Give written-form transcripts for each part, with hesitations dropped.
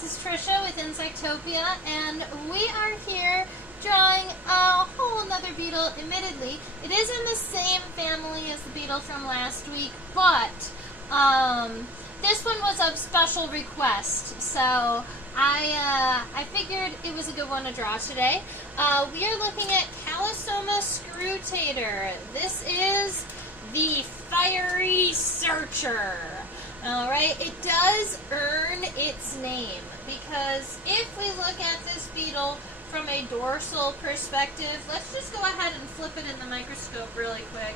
this is Trisha with Insectopia, and we are here drawing a whole nother beetle. Admittedly, it is in the same family as the beetle from last week, but this one was of special request, so I figured it was a good one to draw today. We are looking at Calosoma scrutator. This is the fiery searcher. Alright, it does earn its name because if we look at this beetle from a dorsal perspective, let's just go ahead and flip it in the microscope really quick.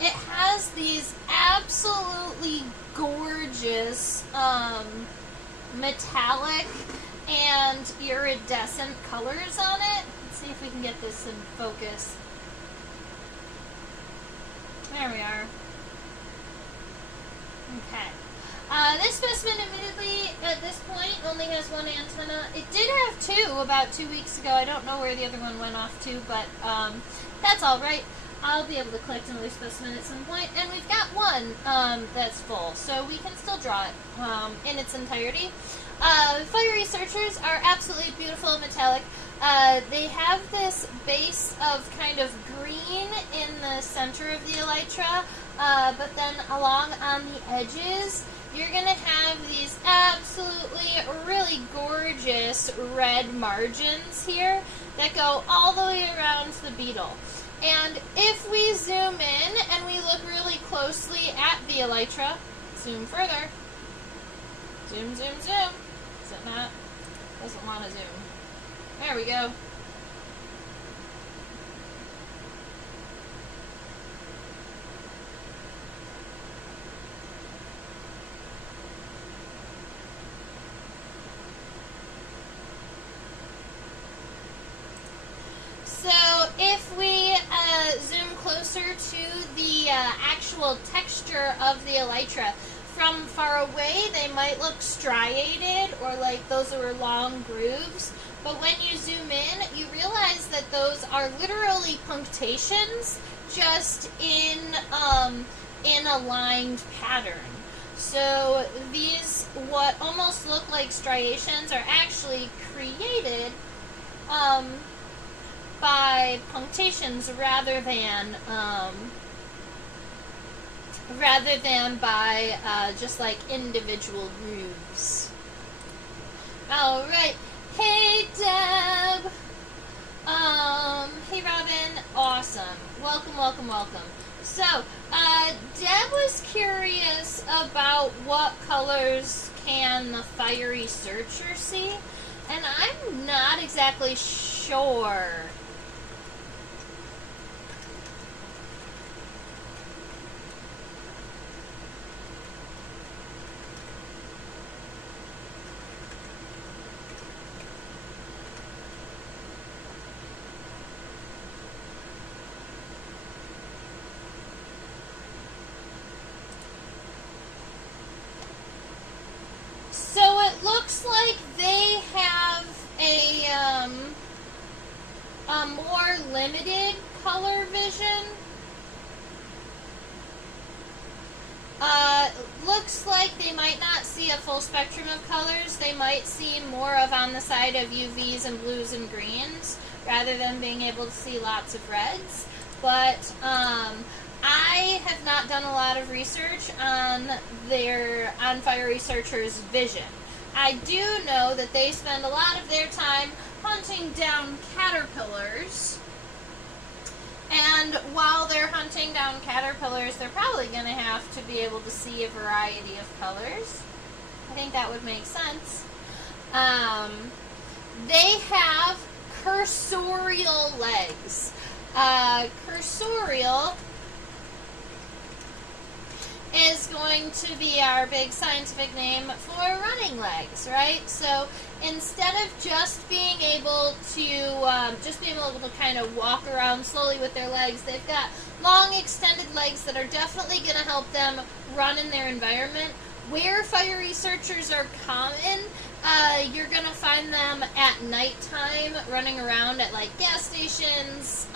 It has these absolutely gorgeous metallic and iridescent colors on it. Let's see if we can get this in focus. There we are. Okay. This specimen, admittedly, at this point, only has one antenna. It did have two about 2 weeks ago. I don't know where the other one went off to, but that's all right. I'll be able to collect another specimen at some point. And we've got one that's full, so we can still draw it in its entirety. Fiery searchers are absolutely beautiful and metallic. They have this base of kind of green in the center of the elytra, but then along on the edges, you're going to have these absolutely really gorgeous red margins here that go all the way around the beetle. And if we zoom in and we look really closely at the elytra, zoom further, zoom, zoom, zoom. Is it not? Doesn't want to zoom. There we go. So if we zoom closer to the actual texture of the elytra, from far away they might look striated or like those are long grooves, but when you zoom in you realize that those are literally punctations just in a lined pattern. So these, what almost look like striations, are actually created by punctations rather than by just like individual grooves. Alright, hey Deb! Hey Robin, awesome. Welcome, welcome, welcome. So, Deb was curious about what colors can the fiery searcher see, and I'm not exactly sure. So it looks like they have a more limited color vision. Looks like they might not see a full spectrum of colors. They might see more of on the side of UVs and blues and greens rather than being able to see lots of reds. But I have not done a lot of research on fiery searchers' vision. I do know that they spend a lot of their time hunting down caterpillars, and while they're hunting down caterpillars, they're probably going to have to be able to see a variety of colors. I think that would make sense. They have cursorial legs. Cursorial is going to be our big scientific name for running legs, right? So instead of just being able to kind of walk around slowly with their legs, they've got long extended legs that are definitely going to help them run in their environment. Where fiery searchers are common, you're going to find them at nighttime running around at like gas stations,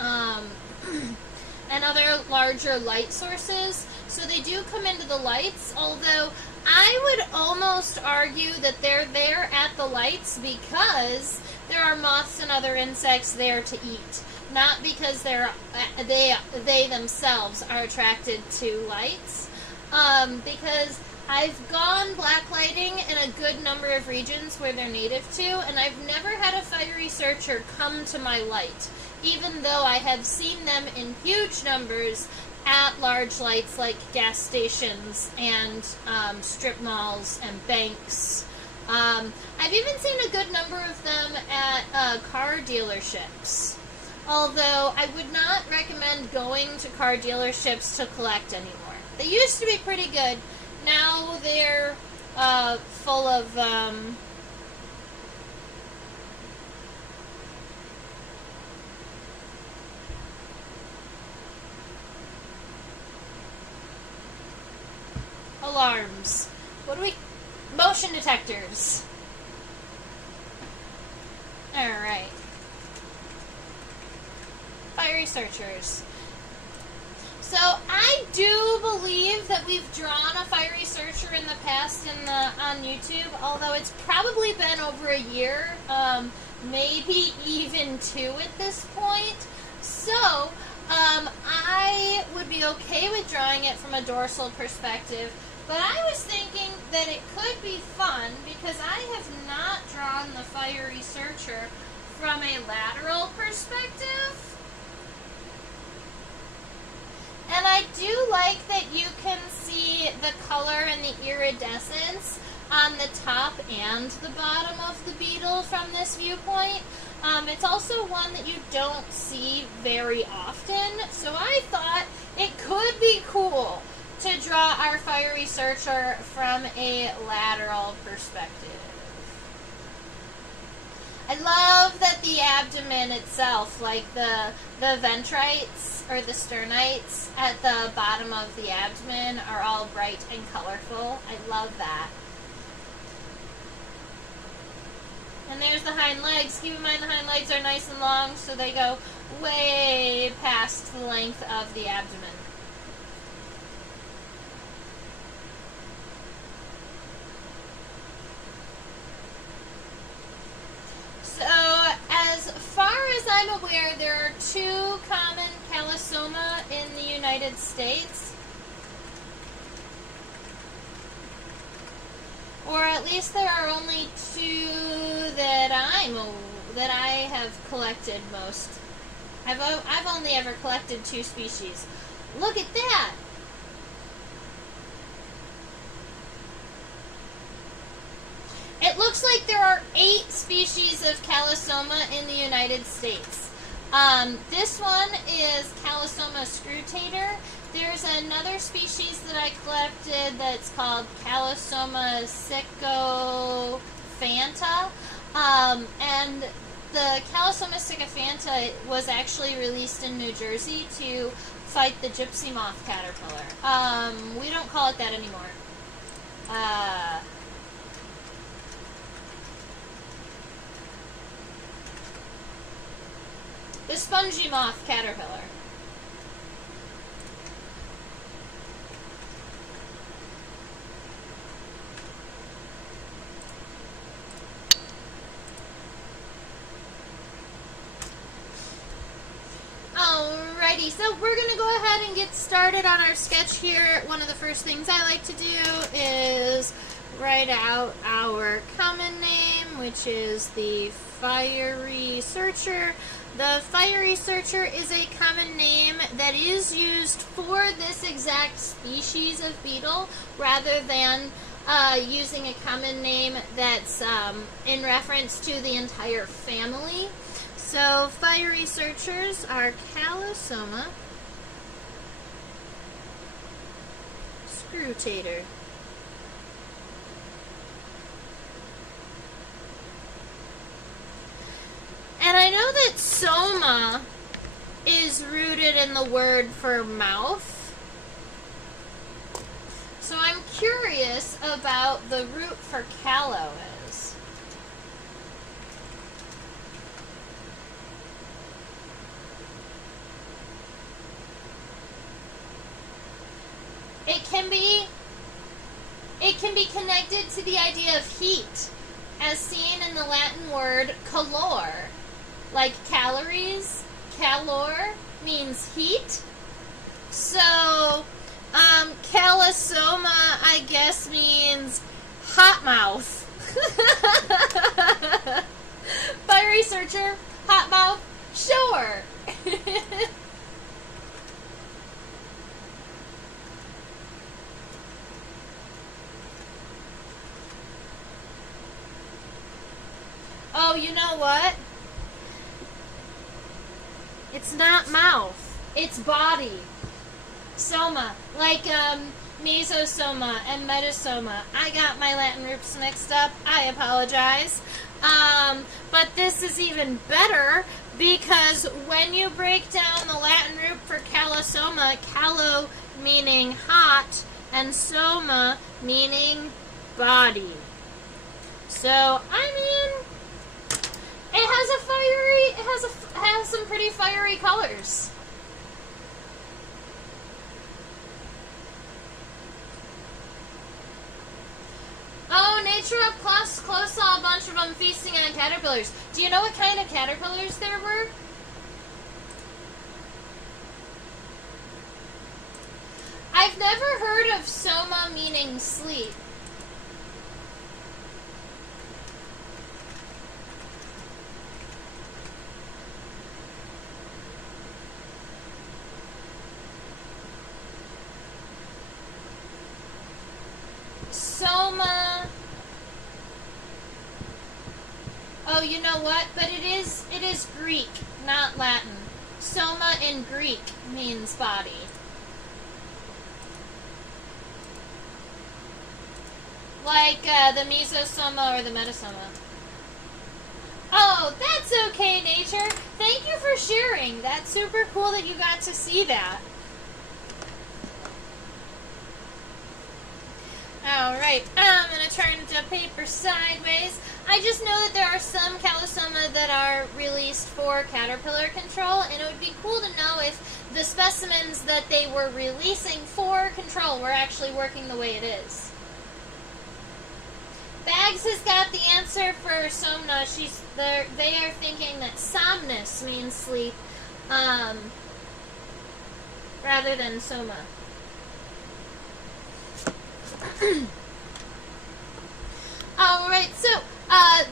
and other larger light sources. So they do come into the lights, although I would almost argue that they're there at the lights because there are moths and other insects there to eat, not because they themselves are attracted to lights. Because I've gone blacklighting in a good number of regions where they're native to, and I've never had a fiery searcher come to my light, even though I have seen them in huge numbers at large lights like gas stations and strip malls and banks. I've even seen a good number of them at car dealerships, although I would not recommend going to car dealerships to collect anymore. They used to be pretty good. Now they're full of alarms. Motion detectors. Alright. Fiery searchers. So I do believe that we've drawn a fiery searcher in the past on YouTube, although it's probably been over a year, maybe even 2 at this point. So I would be okay with drawing it from a dorsal perspective, but I was thinking that it could be fun because I have not drawn the fiery searcher from a lateral perspective. And I do like that you can see the color and the iridescence on the top and the bottom of the beetle from this viewpoint. It's also one that you don't see very often, so I thought it could be cool to draw our fiery searcher from a lateral perspective. I love that the abdomen itself, like the ventrites or the sternites at the bottom of the abdomen, are all bright and colorful. I love that. And there's the hind legs. Keep in mind the hind legs are nice and long, so they go way past the length of the abdomen. So, as far as I'm aware, there are 2 common Calosoma in the United States. Or at least there are only 2 that I have collected most. I've only ever collected 2 species. Look at that! It looks like there are 8 species of Calosoma in the United States. This one is Calosoma scrutator. There's another species that I collected that's called Calosoma sycophanta. And the Calosoma sycophanta was actually released in New Jersey to fight the gypsy moth caterpillar. We don't call it that anymore. The spongy moth caterpillar. Alrighty, so we're going to go ahead and get started on our sketch here. One of the first things I like to do is write out our common name, which is the fiery searcher. The fiery searcher is a common name that is used for this exact species of beetle rather than using a common name that's in reference to the entire family. So fiery searchers are Calosoma scrutator. And I know that soma is rooted in the word for mouth. So I'm curious about the root for calo is. can be connected to the idea of heat, as seen in the Latin word calor. Like calories, calor means heat. So, calosoma, I guess, means hot mouth. By researcher, hot mouth, sure. Oh, you know what? It's not mouth. It's body. Soma. Like, mesosoma and metasoma. I got my Latin roots mixed up. I apologize. But this is even better because when you break down the Latin root for calosoma, calo meaning hot and soma meaning body. So, I mean, it has some pretty fiery colors. Oh, nature up close saw a bunch of them feasting on caterpillars. Do you know what kind of caterpillars there were? I've never heard of soma meaning sleep. Soma. Oh, you know what? But it is Greek, not Latin. Soma in Greek means body. Like the mesosoma or the metasoma. Oh, that's okay, nature. Thank you for sharing. That's super cool that you got to see that. Alright, I'm going to turn the paper sideways. I just know that there are some calosoma that are released for caterpillar control, and it would be cool to know if the specimens that they were releasing for control were actually working the way it is. Bags has got the answer for somna. They are thinking that somnus means sleep, rather than soma. Alright, so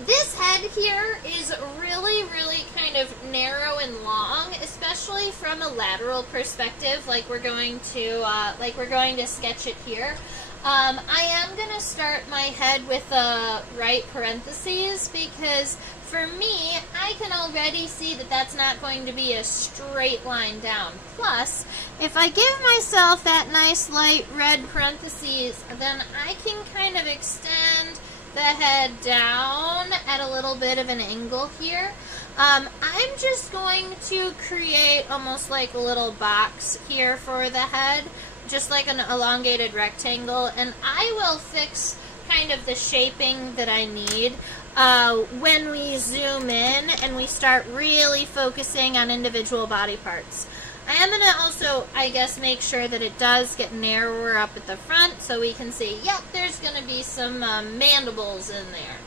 this head here is really kind of narrow and long, especially from a lateral perspective, like we're going to sketch it here. I am going to start my head with the right parentheses because for me, I can already see that that's not going to be a straight line down. Plus, if I give myself that nice light red parentheses, then I can kind of extend the head down at a little bit of an angle here. I'm just going to create almost like a little box here for the head, just like an elongated rectangle, and I will fix kind of the shaping that I need when we zoom in and we start really focusing on individual body parts. I am going to also, I guess, make sure that it does get narrower up at the front so we can see, yep, there's going to be some mandibles in there.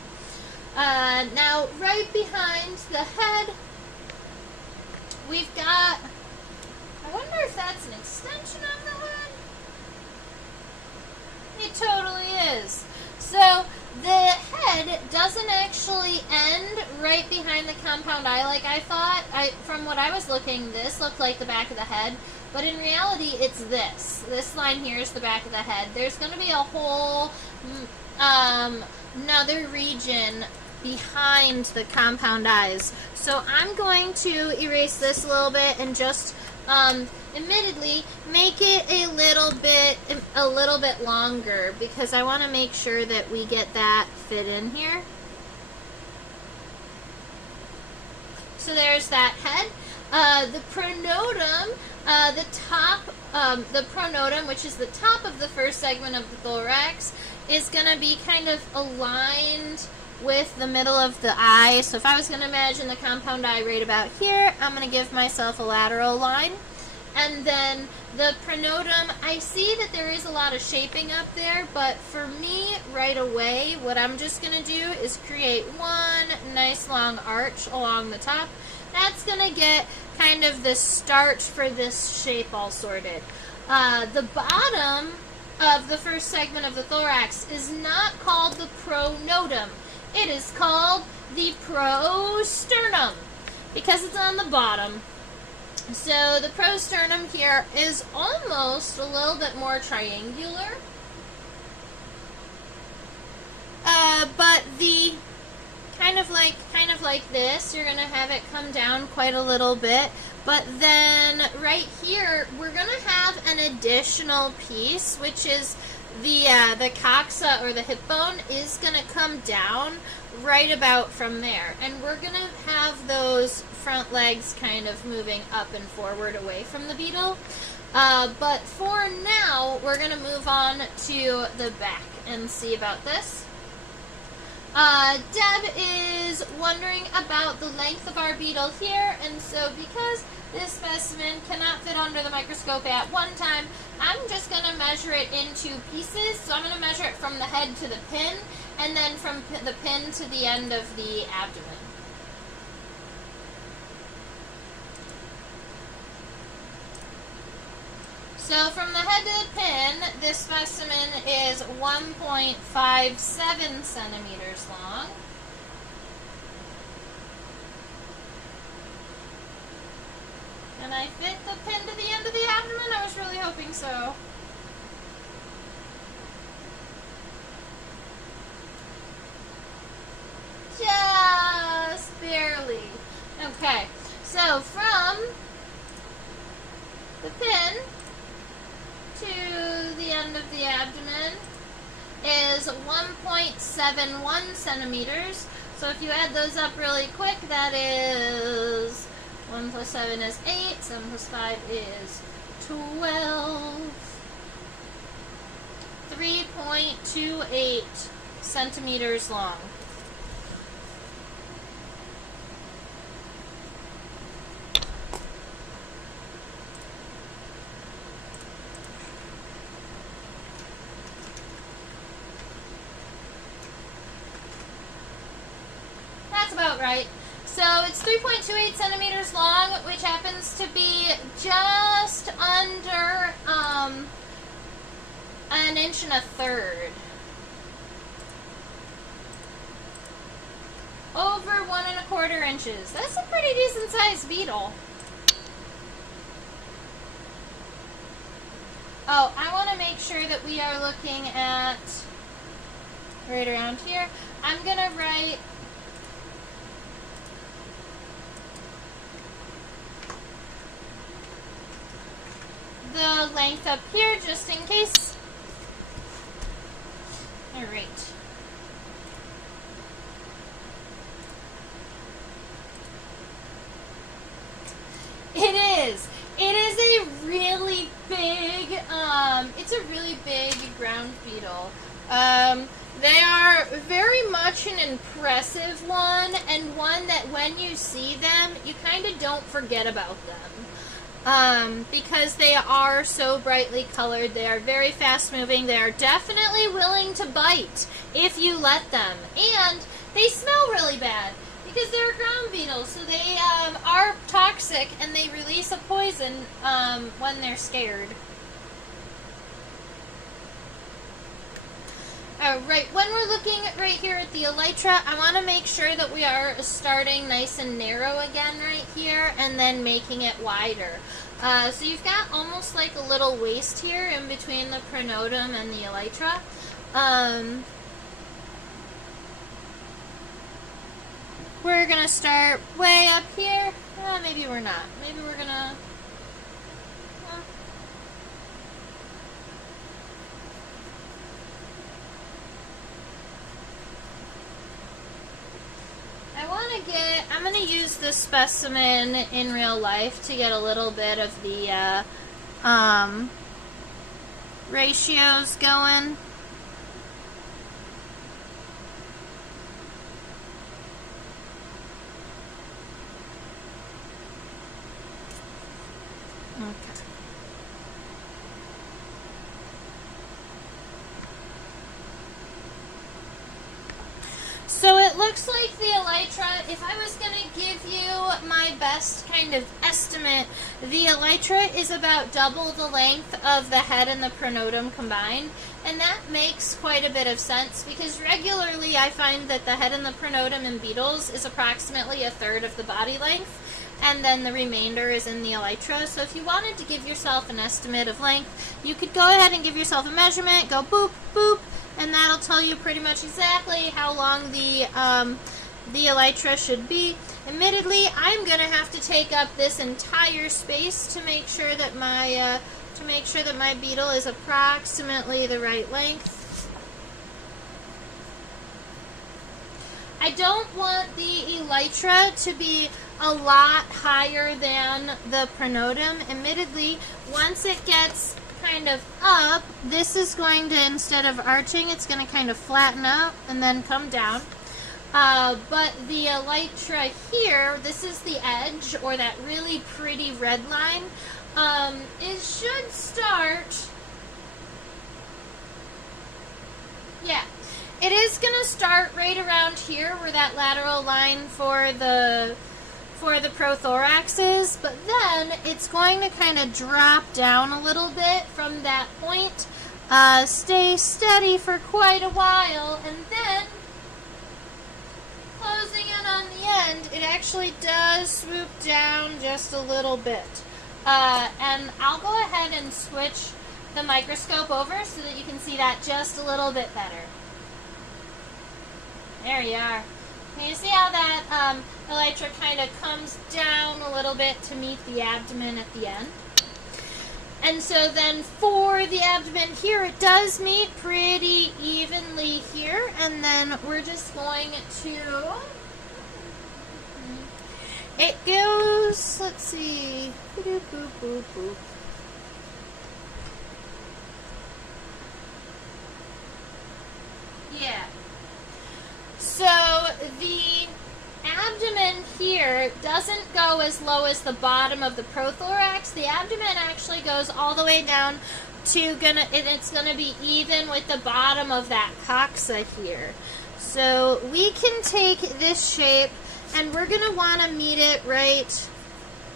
Now, right behind the head, we've got, I wonder if that's an extension of the head? It totally is. So, the head doesn't actually end right behind the compound eye like I thought. From what I was looking, this looked like the back of the head, but in reality, it's this. This line here is the back of the head. There's going to be a whole another region behind the compound eyes. So I'm going to erase this a little bit and just admittedly make it a little bit longer because I want to make sure that we get that fit in here. So there's that head. The pronotum, the pronotum, which is the top of the first segment of the thorax, is going to be kind of aligned with the middle of the eye. So if I was going to imagine the compound eye right about here, I'm going to give myself a lateral line. And then the pronotum, I see that there is a lot of shaping up there, but for me, right away, what I'm just going to do is create one nice long arch along the top. That's going to get kind of the start for this shape all sorted. The bottom of the first segment of the thorax is not called the pronotum. It is called the prosternum because it's on the bottom. So the prosternum here is almost a little bit more triangular. But the kind of like this, you're going to have it come down quite a little bit. But then right here, we're going to have an additional piece, which is the coxa or the hip bone is going to come down right about from there. And we're going to have those front legs kind of moving up and forward away from the beetle. But for now, we're going to move on to the back and see about this. Deb is wondering about the length of our beetle here, and so because this specimen cannot fit under the microscope at one time, I'm just going to measure it in two pieces. So I'm going to measure it from the head to the pin, and then from the pin to the end of the abdomen. So from the head to the pin, this specimen is 1.57 centimeters long. Can I fit the pin to the end of the abdomen? I was really hoping so. Just barely. Okay, so from the pin to the end of the abdomen is 1.71 centimeters. So if you add those up really quick, that is 1 plus 7 is 8, 7 plus 5 is 12. 3.28 centimeters long. About right. So it's 3.28 centimeters long, which happens to be just under an inch and a third. Over 1¼ inches. That's a pretty decent sized beetle. Oh, I want to make sure that we are looking at right around here. I'm going to write the length up here just in case. All right. It is. It is a really big, it's a really big ground beetle. They are very much an impressive one, and one that when you see them, you kind of don't forget about them. Because they are so brightly colored, they are very fast moving, they are definitely willing to bite if you let them, and they smell really bad because they're ground beetles, so they are toxic and they release a poison when they're scared. Right, when we're looking right here at the elytra, I want to make sure that we are starting nice and narrow again right here and then making it wider. So you've got almost like a little waist here in between the pronotum and the elytra. We're going to start way up here. Maybe we're not. Maybe we're going to... I'm going to use this specimen in real life to get a little bit of the ratios going. Okay. like the elytra. If I was going to give you my best kind of estimate, the elytra is about double the length of the head and the pronotum combined. And that makes quite a bit of sense because regularly I find that the head and the pronotum in beetles is approximately a third of the body length, and then the remainder is in the elytra. So if you wanted to give yourself an estimate of length, you could go ahead and give yourself a measurement, go boop, boop, and that'll tell you pretty much exactly how long the elytra should be. Admittedly, I'm going to have to take up this entire space to make sure that my beetle is approximately the right length. I don't want the elytra to be a lot higher than the pronotum. Admittedly, once it gets kind of up, this is going to, instead of arching, it's going to kind of flatten out and then come down. But the elytra here, this is the edge, or that really pretty red line. It should start, yeah, it is going to start right around here where that lateral line for the prothorax is, but then it's going to kind of drop down a little bit from that point, stay steady for quite a while, and then closing in on the end, it actually does swoop down just a little bit. And I'll go ahead and switch the microscope over so that you can see that just a little bit better. There you are. Can you see how that elytra kind of comes down a little bit to meet the abdomen at the end? And so then for the abdomen here, it does meet pretty evenly here, and then we're just going to... It goes, let's see, boop, boop, boop, boop. Yeah. So the abdomen here doesn't go as low as the bottom of the prothorax. The abdomen actually goes all the way down to it's gonna be even with the bottom of that coxa here. So we can take this shape, and we're going to want to meet it right,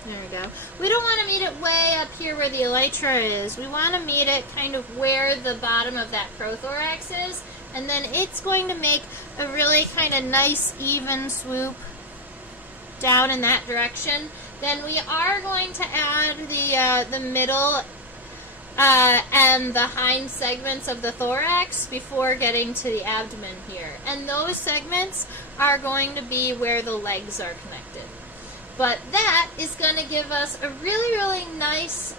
there we go. We don't want to meet it way up here where the elytra is. We want to meet it kind of where the bottom of that prothorax is, and then it's going to make a really kind of nice even swoop down in that direction. Then we are going to add the middle and the hind segments of the thorax before getting to the abdomen here. And those segments are going to be where the legs are connected. But that is going to give us a really, really nice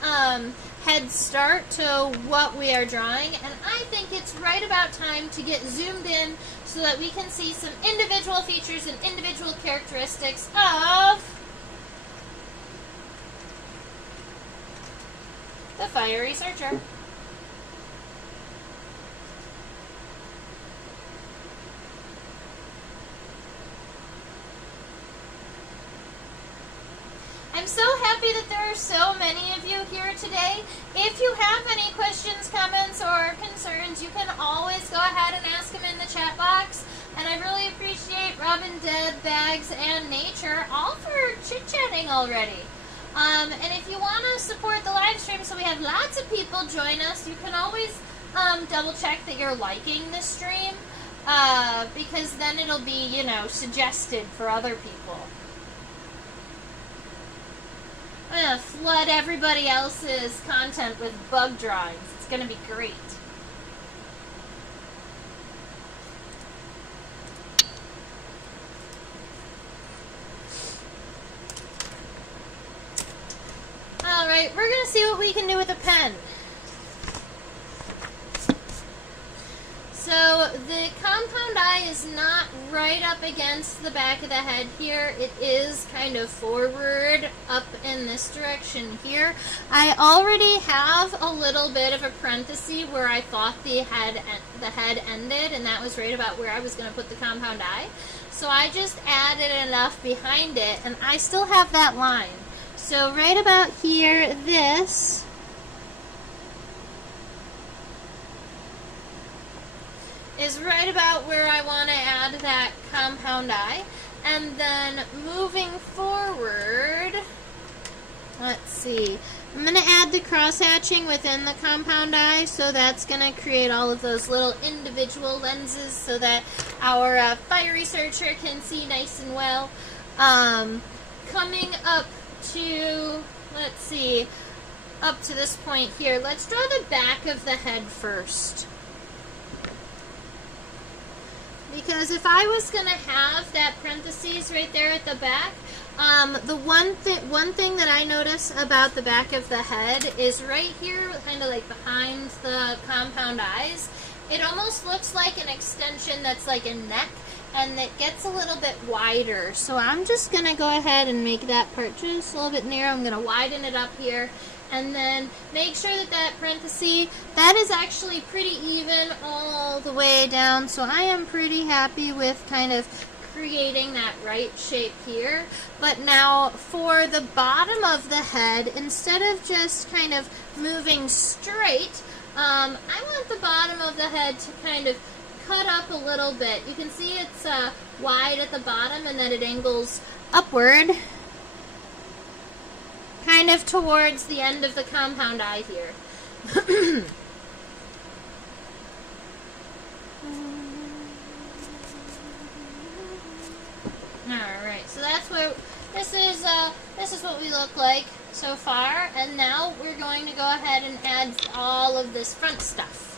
head start to what we are drawing. And I think it's right about time to get zoomed in so that we can see some individual features and individual characteristics of the fiery searcher. I'm so happy that there are so many of you here today. If you have any questions, comments, or concerns, you can always go ahead and ask them in the chat box. And I really appreciate Robin, Dead, Bags, and Nature all for chit-chatting already. And if you want to support the live stream so we have lots of people join us, you can always double check that you're liking the stream, because then it'll be, you know, suggested for other people. I'm going to flood everybody else's content with bug drawings. It's going to be great. Alright, we're going to see what we can do with a pen. So the compound eye is not right up against the back of the head here. It is kind of forward up in this direction here. I already have a little bit of a parenthesis where I thought the head ended, and that was right about where I was going to put the compound eye. So I just added enough behind it, and I still have that line. So right about here, is right about where I want to add that compound eye. And then moving forward, let's see, I'm going to add the cross-hatching within the compound eye, so that's going to create all of those little individual lenses so that our fire researcher can see nice and well. Coming up to, let's see, up to this point here, let's draw the back of the head first. Because if I was going to have that parentheses right there at the back, the one thing that I notice about the back of the head is right here, kind of like behind the compound eyes, it almost looks like an extension that's like a neck, and it gets a little bit wider. So I'm just going to go ahead and make that part just a little bit narrow. I'm going to widen it up here. And then make sure that that parenthesis, that is actually pretty even all the way down. So I am pretty happy with kind of creating that right shape here. But now for the bottom of the head, instead of just kind of moving straight, I want the bottom of the head to kind of cut up a little bit. You can see it's wide at the bottom and then it angles upward, kind of towards the end of the compound eye here. Alright, so that's where this is what we look like so far, and now we're going to go ahead and add all of this front stuff.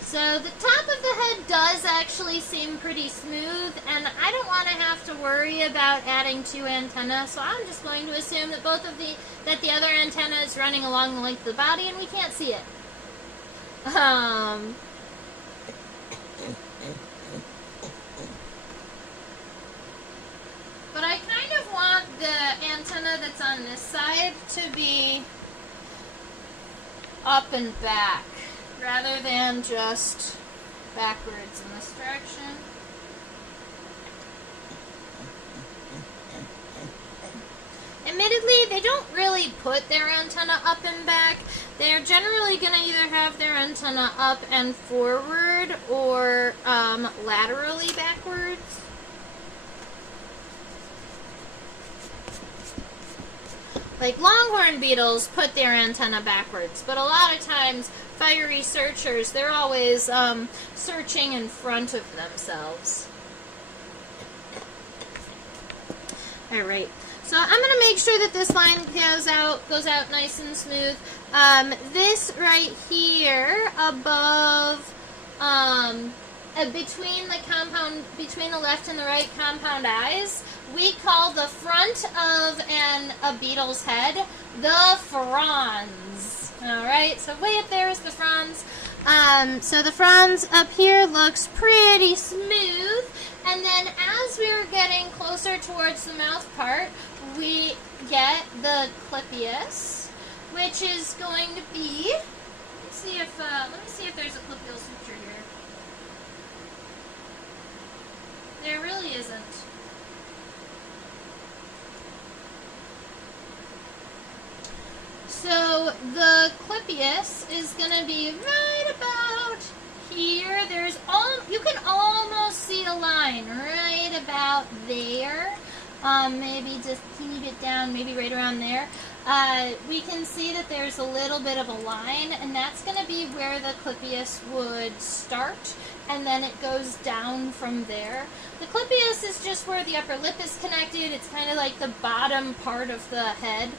So the top of the head does actually seem pretty smooth, and I don't want to have to worry about adding 2 antennae, so I'm just going to assume that that the other antenna is running along the length of the body and we can't see it. But I kind of want the antenna that's on this side to be up and back, rather than just backwards in this direction. Admittedly, they don't really put their antenna up and back. They're generally going to either have their antenna up and forward or laterally backwards. Like longhorn beetles put their antenna backwards, but a lot of times fire researchers, they're always searching in front of themselves. Alright, so I'm going to make sure that this line goes out nice and smooth. This right here above, between the left and the right compound eyes, we call the front of a beetle's head the frons. Alright, so way up there is the frons. So the frons up here looks pretty smooth, and then as we're getting closer towards the mouth part, we get the clippius, which is going to be, let me see if there's a clippial suture here. There really isn't. So the clippius is going to be right about here. You can almost see a line right about there. Maybe just a teeny bit down, maybe right around there. We can see that there's a little bit of a line, and that's going to be where the clippius would start, and then it goes down from there. The clippius is just where the upper lip is connected. It's kind of like the bottom part of the head.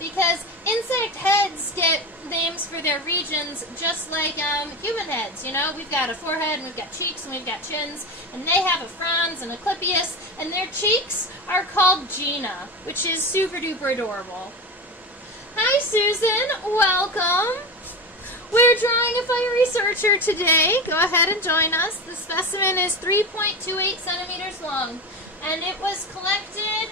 Because insect heads get names for their regions just like human heads, you know? We've got a forehead, and we've got cheeks, and we've got chins, and they have a frons and a clippius, and their cheeks are called Gina, which is super duper adorable. Hi Susan, welcome! We're drawing a fire researcher today. Go ahead and join us. The specimen is 3.28 centimeters long, and it was collected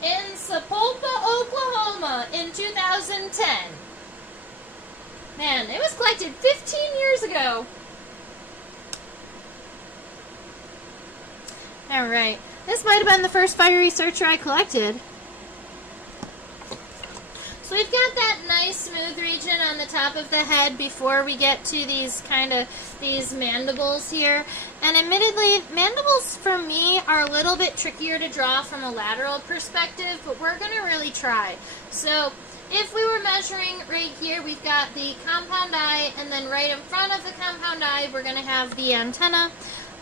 in Sapulpa, Oklahoma in 2010. Man, it was collected 15 years ago. Alright, this might have been the first fire researcher I collected. So we've got that smooth region on the top of the head before we get to these these mandibles here. And admittedly, mandibles for me are a little bit trickier to draw from a lateral perspective, but we're going to really try. So if we were measuring right here, we've got the compound eye, and then right in front of the compound eye, we're going to have the antenna.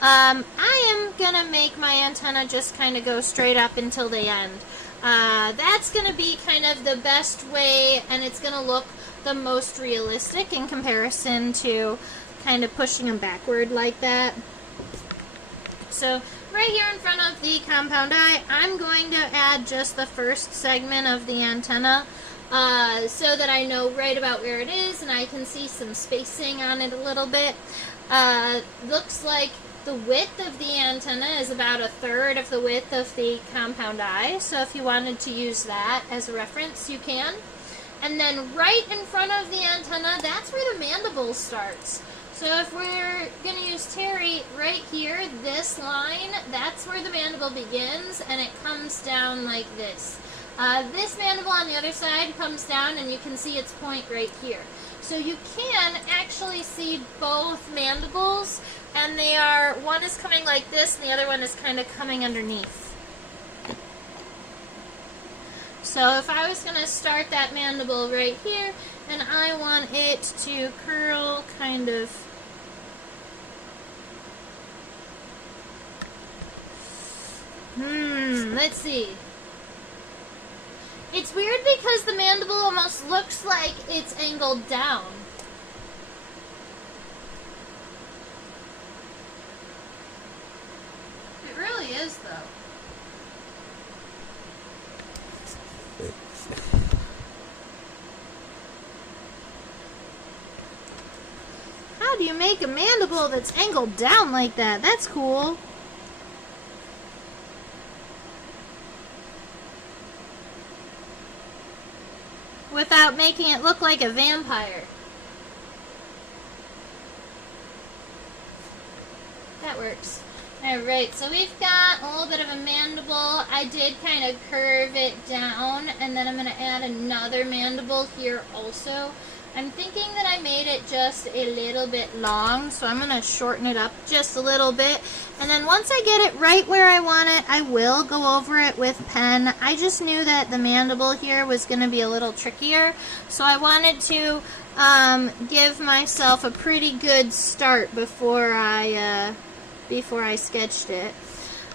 I am going to make my antenna just kind of go straight up until the end. That's going to be kind of the best way, and it's going to look the most realistic in comparison to kind of pushing them backward like that. So right here in front of the compound eye, I'm going to add just the first segment of the antenna so that I know right about where it is, and I can see some spacing on it a little bit. Looks like the width of the antenna is about 1/3 of the width of the compound eye, so if you wanted to use that as a reference, you can. And then right in front of the antenna, that's where the mandible starts. So if we're going to use Terry, right here, this line, that's where the mandible begins, and it comes down like this. This mandible on the other side comes down, and you can see its point right here. So you can actually see both mandibles, and they are, one is coming like this, and the other one is kind of coming underneath. So if I was going to start that mandible right here, and I want it to curl kind of let's see. It's weird because the mandible almost looks like it's angled down. It really is, though. How do you make a mandible that's angled down like that? That's cool. Without making it look like a vampire. That works. Alright, so we've got a little bit of a mandible. I did kind of curve it down, and then I'm going to add another mandible here also. I'm thinking that I made it just a little bit long, so I'm going to shorten it up just a little bit. And then once I get it right where I want it, I will go over it with pen. I just knew that the mandible here was going to be a little trickier, so I wanted to give myself a pretty good start before I sketched it.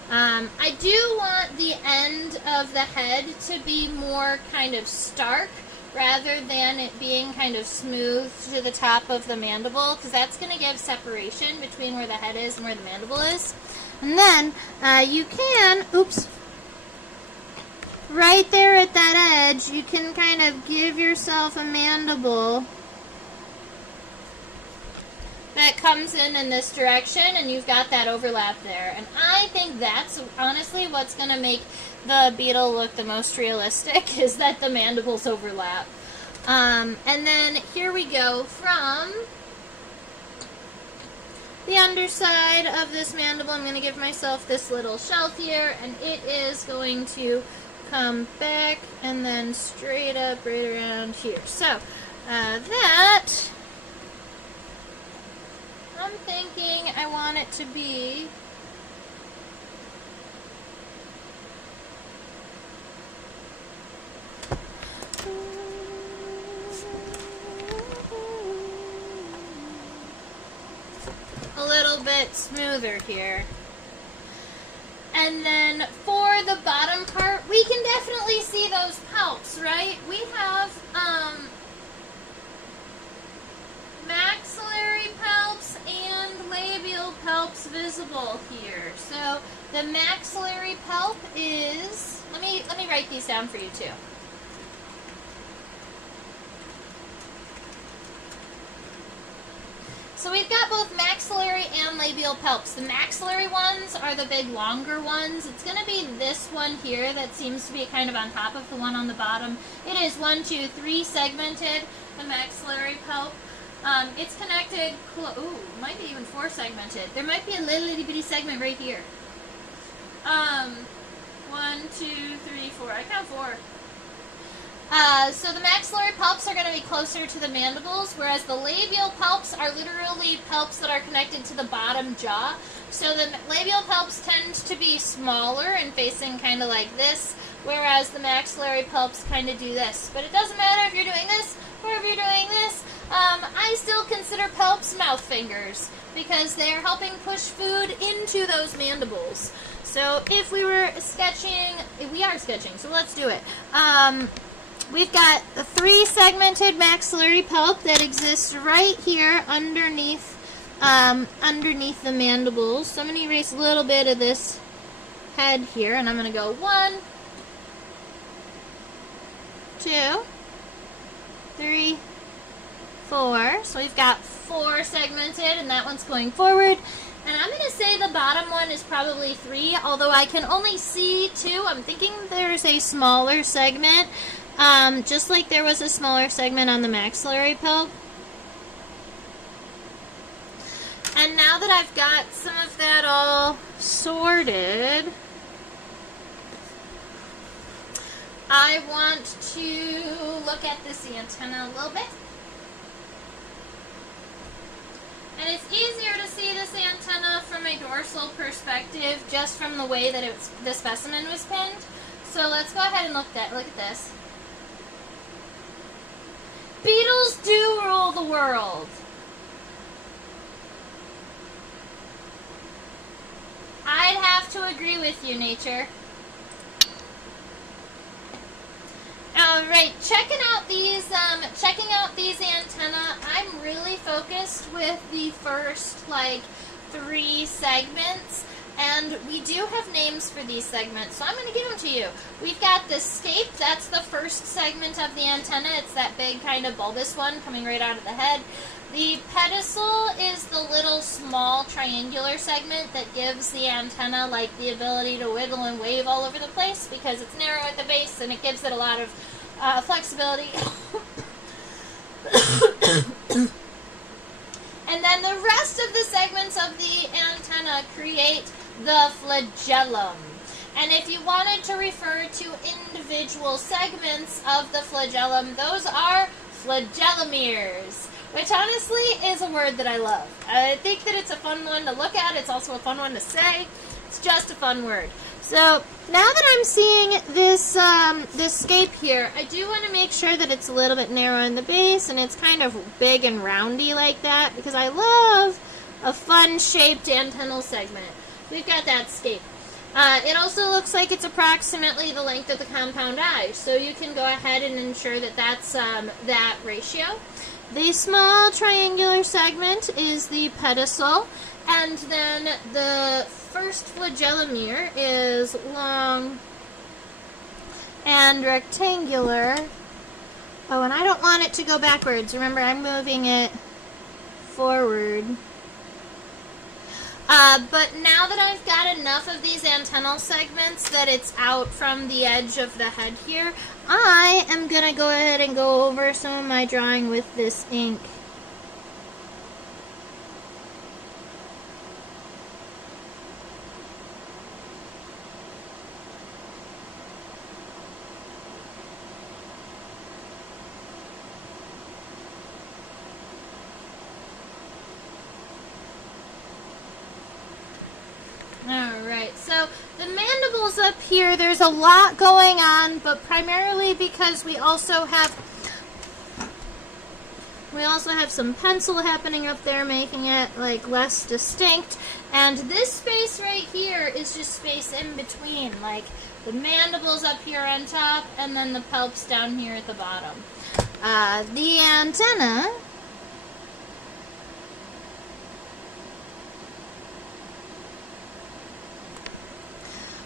I do want the end of the head to be more kind of stark, rather than it being kind of smooth to the top of the mandible, because that's going to give separation between where the head is and where the mandible is. And then you can, right there at that edge, you can kind of give yourself a mandible that comes in this direction, and you've got that overlap there. And I think that's honestly what's going to make the beetle look the most realistic, is that the mandibles overlap. And then here we go from the underside of this mandible. I'm going to give myself this little shelf here, and it is going to come back and then straight up right around here. So that, I'm thinking I want it to be a little bit smoother here. And then for the bottom part, we can definitely see those palps, right? We have maxillary palps and labial palps visible here. So the maxillary palp is, let me write these down for you too. So we've got both maxillary and labial palps. The maxillary ones are the big longer ones. It's going to be this one here that seems to be kind of on top of the one on the bottom. It is 1, 2, 3 segmented, the maxillary palp. It's connected, might be even 4 segmented. There might be a little itty bitty segment right here. 1, 2, 3, 4. I count 4. So the maxillary palps are going to be closer to the mandibles, whereas the labial palps are literally palps that are connected to the bottom jaw. So the labial palps tend to be smaller and facing kind of like this, whereas the maxillary palps kind of do this. But it doesn't matter if you're doing this or if you're doing this. I still consider palps mouth fingers because they are helping push food into those mandibles. So if we were sketching, we are sketching, so let's do it. We've got a 3-segmented maxillary pulp that exists right here underneath the mandibles. So I'm going to erase a little bit of this head here, and I'm going to go 1, 2, 3, 4. So we've got 4 segmented, and that one's going forward. And I'm going to say the bottom one is probably 3, although I can only see 2. I'm thinking there's a smaller segment, just like there was a smaller segment on the maxillary pulp. And now that I've got some of that all sorted, I want to look at this antenna a little bit. And it's easier to see this antenna from a dorsal perspective just from the way that the specimen was pinned. So let's go ahead and look at this. Beetles do rule the world. I'd have to agree with you, nature. Alright, checking out these antennae, I'm really focused with the first, 3 segments, and we do have names for these segments, so I'm going to give them to you. We've got the scape, that's the first segment of the antenna. It's that big kind of bulbous one coming right out of the head. The pedicel is the little small triangular segment that gives the antenna the ability to wiggle and wave all over the place because it's narrow at the base and it gives it a lot of flexibility. And then the rest of the segments of the antenna create the flagellum. And if you wanted to refer to individual segments of the flagellum, those are flagellomeres, which honestly is a word that I love. I think that it's a fun one to look at. It's also a fun one to say. It's just a fun word. So now that I'm seeing this this scape here, I do want to make sure that it's a little bit narrow in the base and it's kind of big and roundy like that because I love a fun shaped antennal segment. We've got that scape. It also looks like it's approximately the length of the compound eye, so you can go ahead and ensure that that's that ratio. The small triangular segment is the pedicel, and then the first flagellomere is long and rectangular. Oh, and I don't want it to go backwards. Remember, I'm moving it forward. But now that I've got enough of these antennal segments that it's out from the edge of the head here, I am going to go ahead and go over some of my drawing with this ink. Alright, so the mandibles up here, there's a lot going on, but primarily because we also have some pencil happening up there, making it less distinct. And this space right here is just space in between, the mandibles up here on top, and then the palps down here at the bottom. The antenna.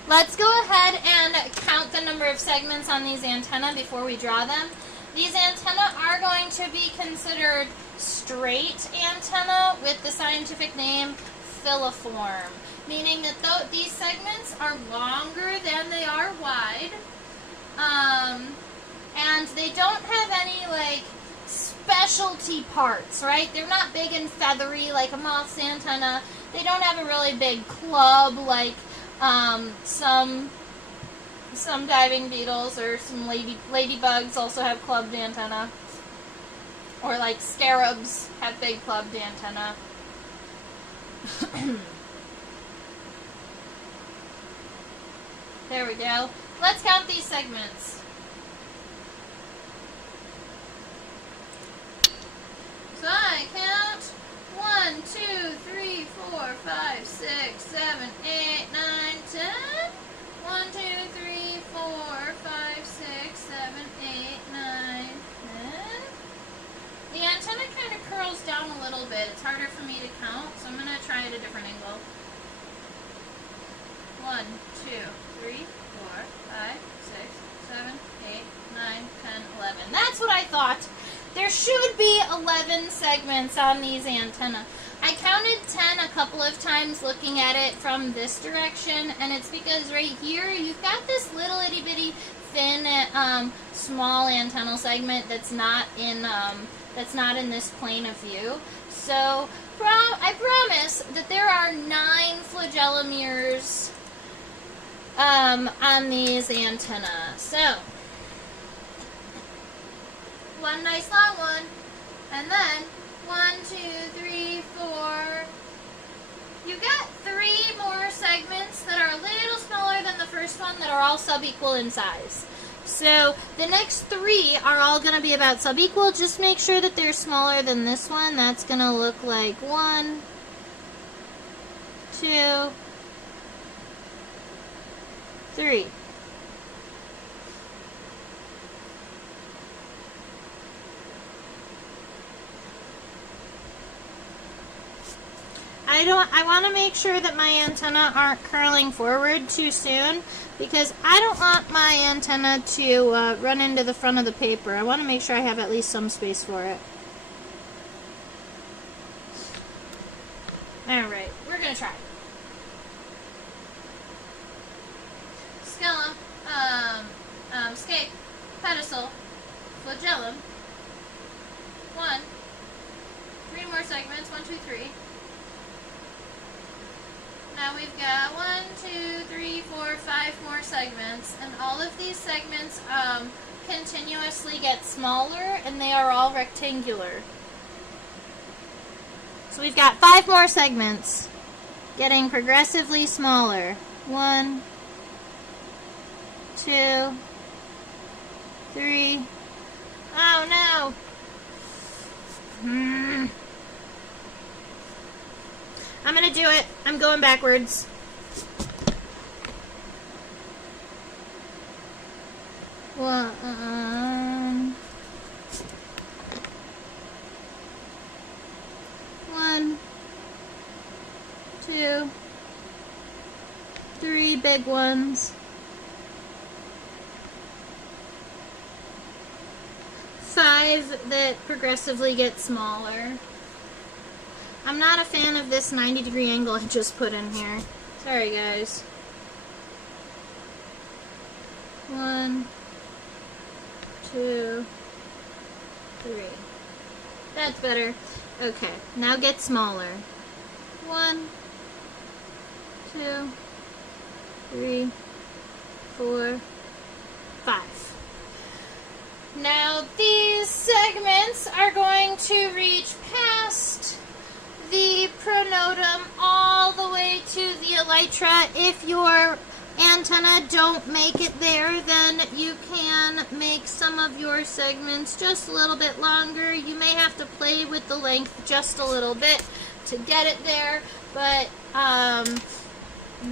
Let's go ahead and count the number of segments on these antennae before we draw them. These antennae are going to be considered straight antenna with the scientific name filiform, meaning that these segments are longer than they are wide, and they don't have any specialty parts, right? They're not big and feathery like a moth's antenna. They don't have a really big club like some Some diving beetles or some ladybugs also have clubbed antenna. Or like scarabs have big clubbed antenna. There we go. Let's count these segments. So I count 1, 2, 3, 4, 5, 6, 7, 8, 9, 10. 1, 2, 3, 4, 5, 6, 7, 8, 9, 10. The antenna kind of curls down a little bit. It's harder for me to count, so I'm going to try at a different angle. 1, 2, 3, 4, 5, 6, 7, 8, 9, 10, 11. That's what I thought. There should be 11 segments on these antennae. I counted 10 a couple of times looking at it from this direction, and it's because right here you've got this little itty bitty thin small antennal segment that's not in this plane of view. So I promise that there are 9 flagellum ears on these antennae. So one nice long one, and then 1, 2, 3, 4. You got 3 more segments that are a little smaller than the first one that are all sub-equal in size. So the next 3 are all going to be about sub-equal. Just make sure that they're smaller than this one. That's going to look like 1, 2, 3. I want to make sure that my antenna aren't curling forward too soon, because I don't want my antenna to run into the front of the paper. I want to make sure I have at least some space for it. Alright, we're going to try. Scallum, scape, pedicel, flagellum. 1, 3 more segments, 1, 2, 3. Now we've got 1, 2, 3, 4, 5 more segments, and all of these segments continuously get smaller, and they are all rectangular. So we've got 5 more segments getting progressively smaller. 1, 2, 3. Oh no! I'm gonna do it. I'm going backwards. 1, 2, 3 big ones. 5 that progressively get smaller. I'm not a fan of this 90-degree angle I just put in here. Sorry, guys. 1, 2, 3. That's better. Okay, now get smaller. 1, 2, 3, 4, 5. Now these segments are going to reach past the pronotum all the way to the elytra. If your antenna don't make it there, then you can make some of your segments just a little bit longer. You may have to play with the length just a little bit to get it there, but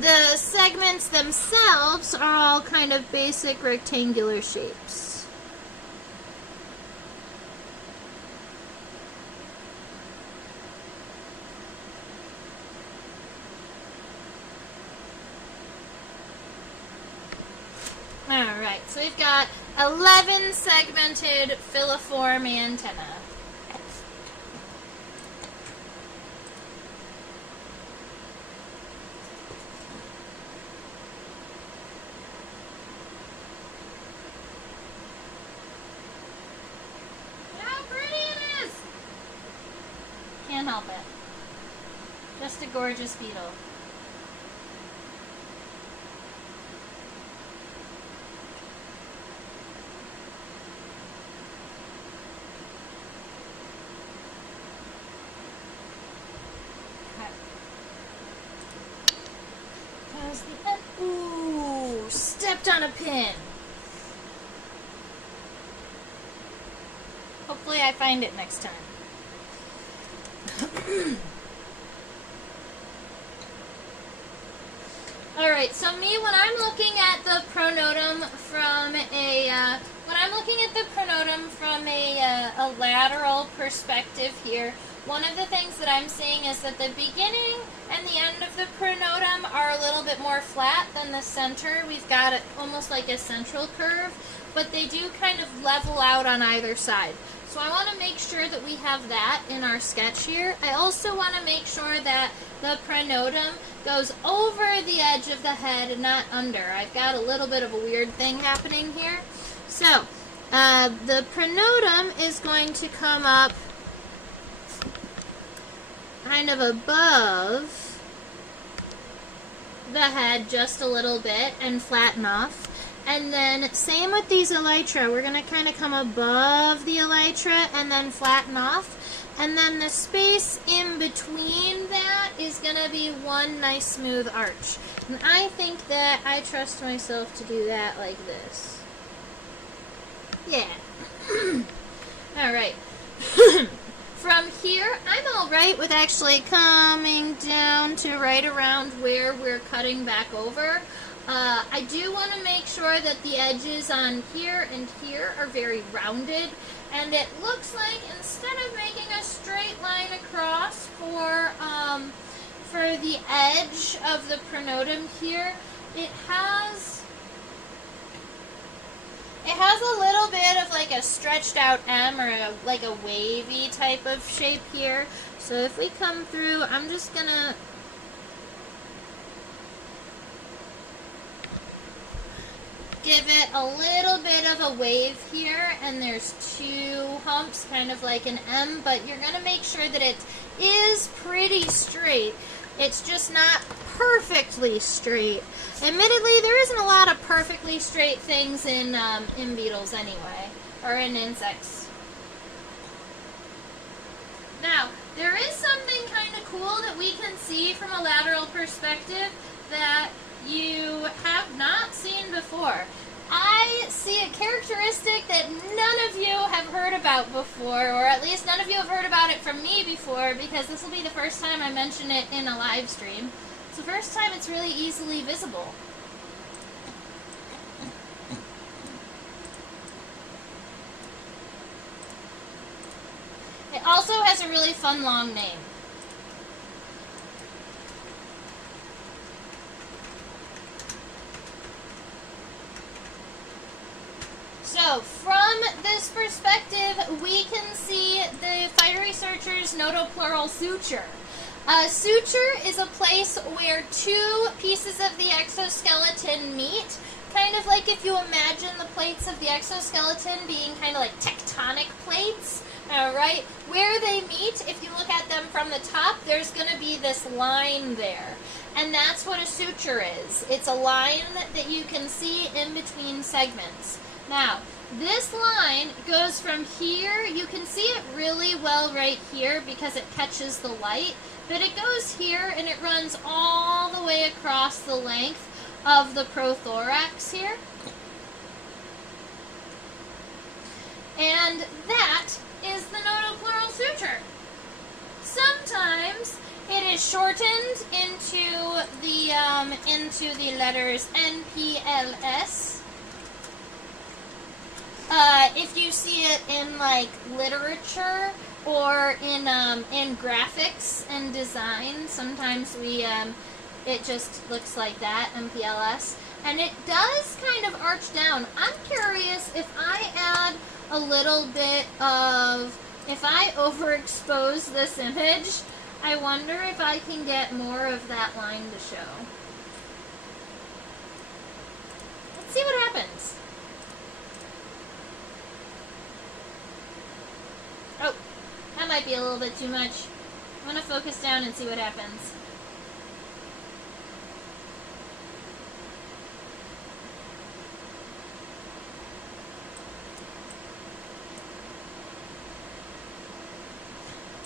the segments themselves are all kind of basic rectangular shapes. Alright, so we've got 11 segmented filiform antenna. How pretty it is! Can't help it. Just a gorgeous beetle. was the end. Ooh, stepped on a pin. Hopefully I find it next time. Alright, so me, when I'm looking at the pronotum from a lateral perspective here, one of the things that I'm seeing is that the beginning and the end of the pronotum are a little bit more flat than the center. We've got it almost like a central curve, but they do kind of level out on either side. So I want to make sure that we have that in our sketch here. I also want to make sure that the pronotum goes over the edge of the head and not under. I've got a little bit of a weird thing happening here. So the pronotum is going to come up kind of above the head just a little bit and flatten off. And then same with these elytra. We're going to kind of come above the elytra and then flatten off. And then the space in between that is going to be one nice smooth arch. And I think that I trust myself to do that like this. Yeah. Alright. From here, I'm alright with actually coming down to right around where we're cutting back over. I do want to make sure that the edges on here and here are very rounded, and it looks like instead of making a straight line across for the edge of the pronotum here, it has a little bit of like a stretched out M or like a wavy type of shape here. So if we come through, I'm just gonna give it a little bit of a wave here, and there's two humps, kind of like an M, but you're going to make sure that it is pretty straight. It's just not perfectly straight. Admittedly, there isn't a lot of perfectly straight things in beetles anyway, or in insects. Now, there is something kind of cool that we can see from a lateral perspective that you have not seen before. I see a characteristic that none of you have heard about before, or at least none of you have heard about it from me before, because this will be the first time I mention it in a live stream. It's the first time it's really easily visible. It also has a really fun long name. So, from this perspective, we can see the phytoresearcher's notopleural suture. A suture is a place where two pieces of the exoskeleton meet, kind of like if you imagine the plates of the exoskeleton being kind of like tectonic plates, right? Where they meet, if you look at them from the top, there's going to be this line there. And that's what a suture is. It's a line that you can see in between segments. Now, this line goes from here, you can see it really well right here because it catches the light, but it goes here and it runs all the way across the length of the prothorax here. And that is the notopleural suture. Sometimes it is shortened into the letters NPLS. If you see it in like literature or in graphics and design, sometimes it just looks like that, MPLS, and it does kind of arch down. I'm curious if I add a little bit of, if I overexpose this image, I wonder if I can get more of that line to show. Let's see what happens. Oh, that might be a little bit too much. I'm going to focus down and see what happens.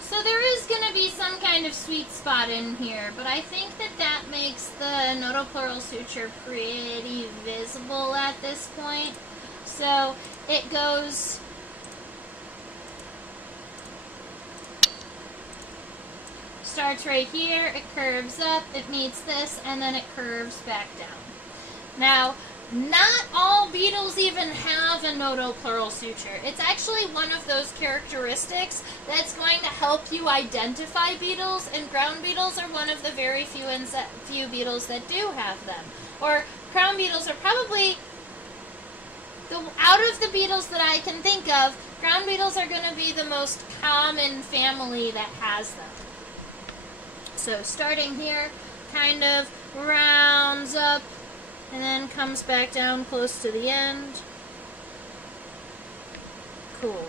So there is going to be some kind of sweet spot in here, but I think that makes the notopleural suture pretty visible at this point. So it goes starts right here, it curves up, it meets this, and then it curves back down. Now, not all beetles even have a notopleural suture. It's actually one of those characteristics that's going to help you identify beetles, and ground beetles are one of the very few beetles that do have them. Or crown beetles are probably, out of the beetles that I can think of, ground beetles are going to be the most common family that has them. So starting here, kind of rounds up, and then comes back down close to the end. Cool.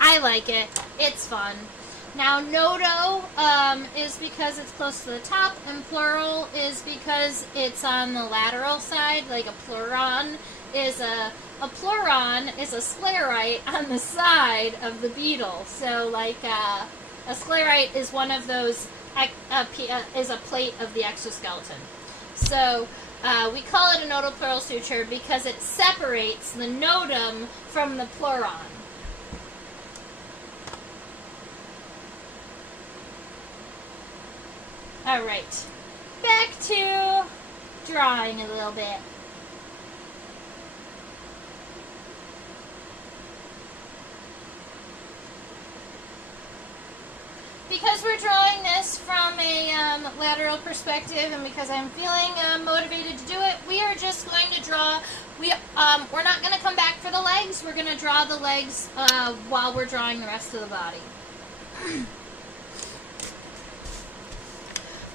I like it. It's fun. Now, noto is because it's close to the top, and pleural is because it's on the lateral side. Like a pleuron is a sclerite on the side of the beetle. So, like a sclerite is one of those is a plate of the exoskeleton. So we call it a notopleural suture because it separates the notum from the pleuron. All right, back to drawing a little bit. Because we're drawing this from a lateral perspective, and because I'm feeling motivated to do it, we are just going to draw. We're not going to come back for the legs. We're going to draw the legs while we're drawing the rest of the body.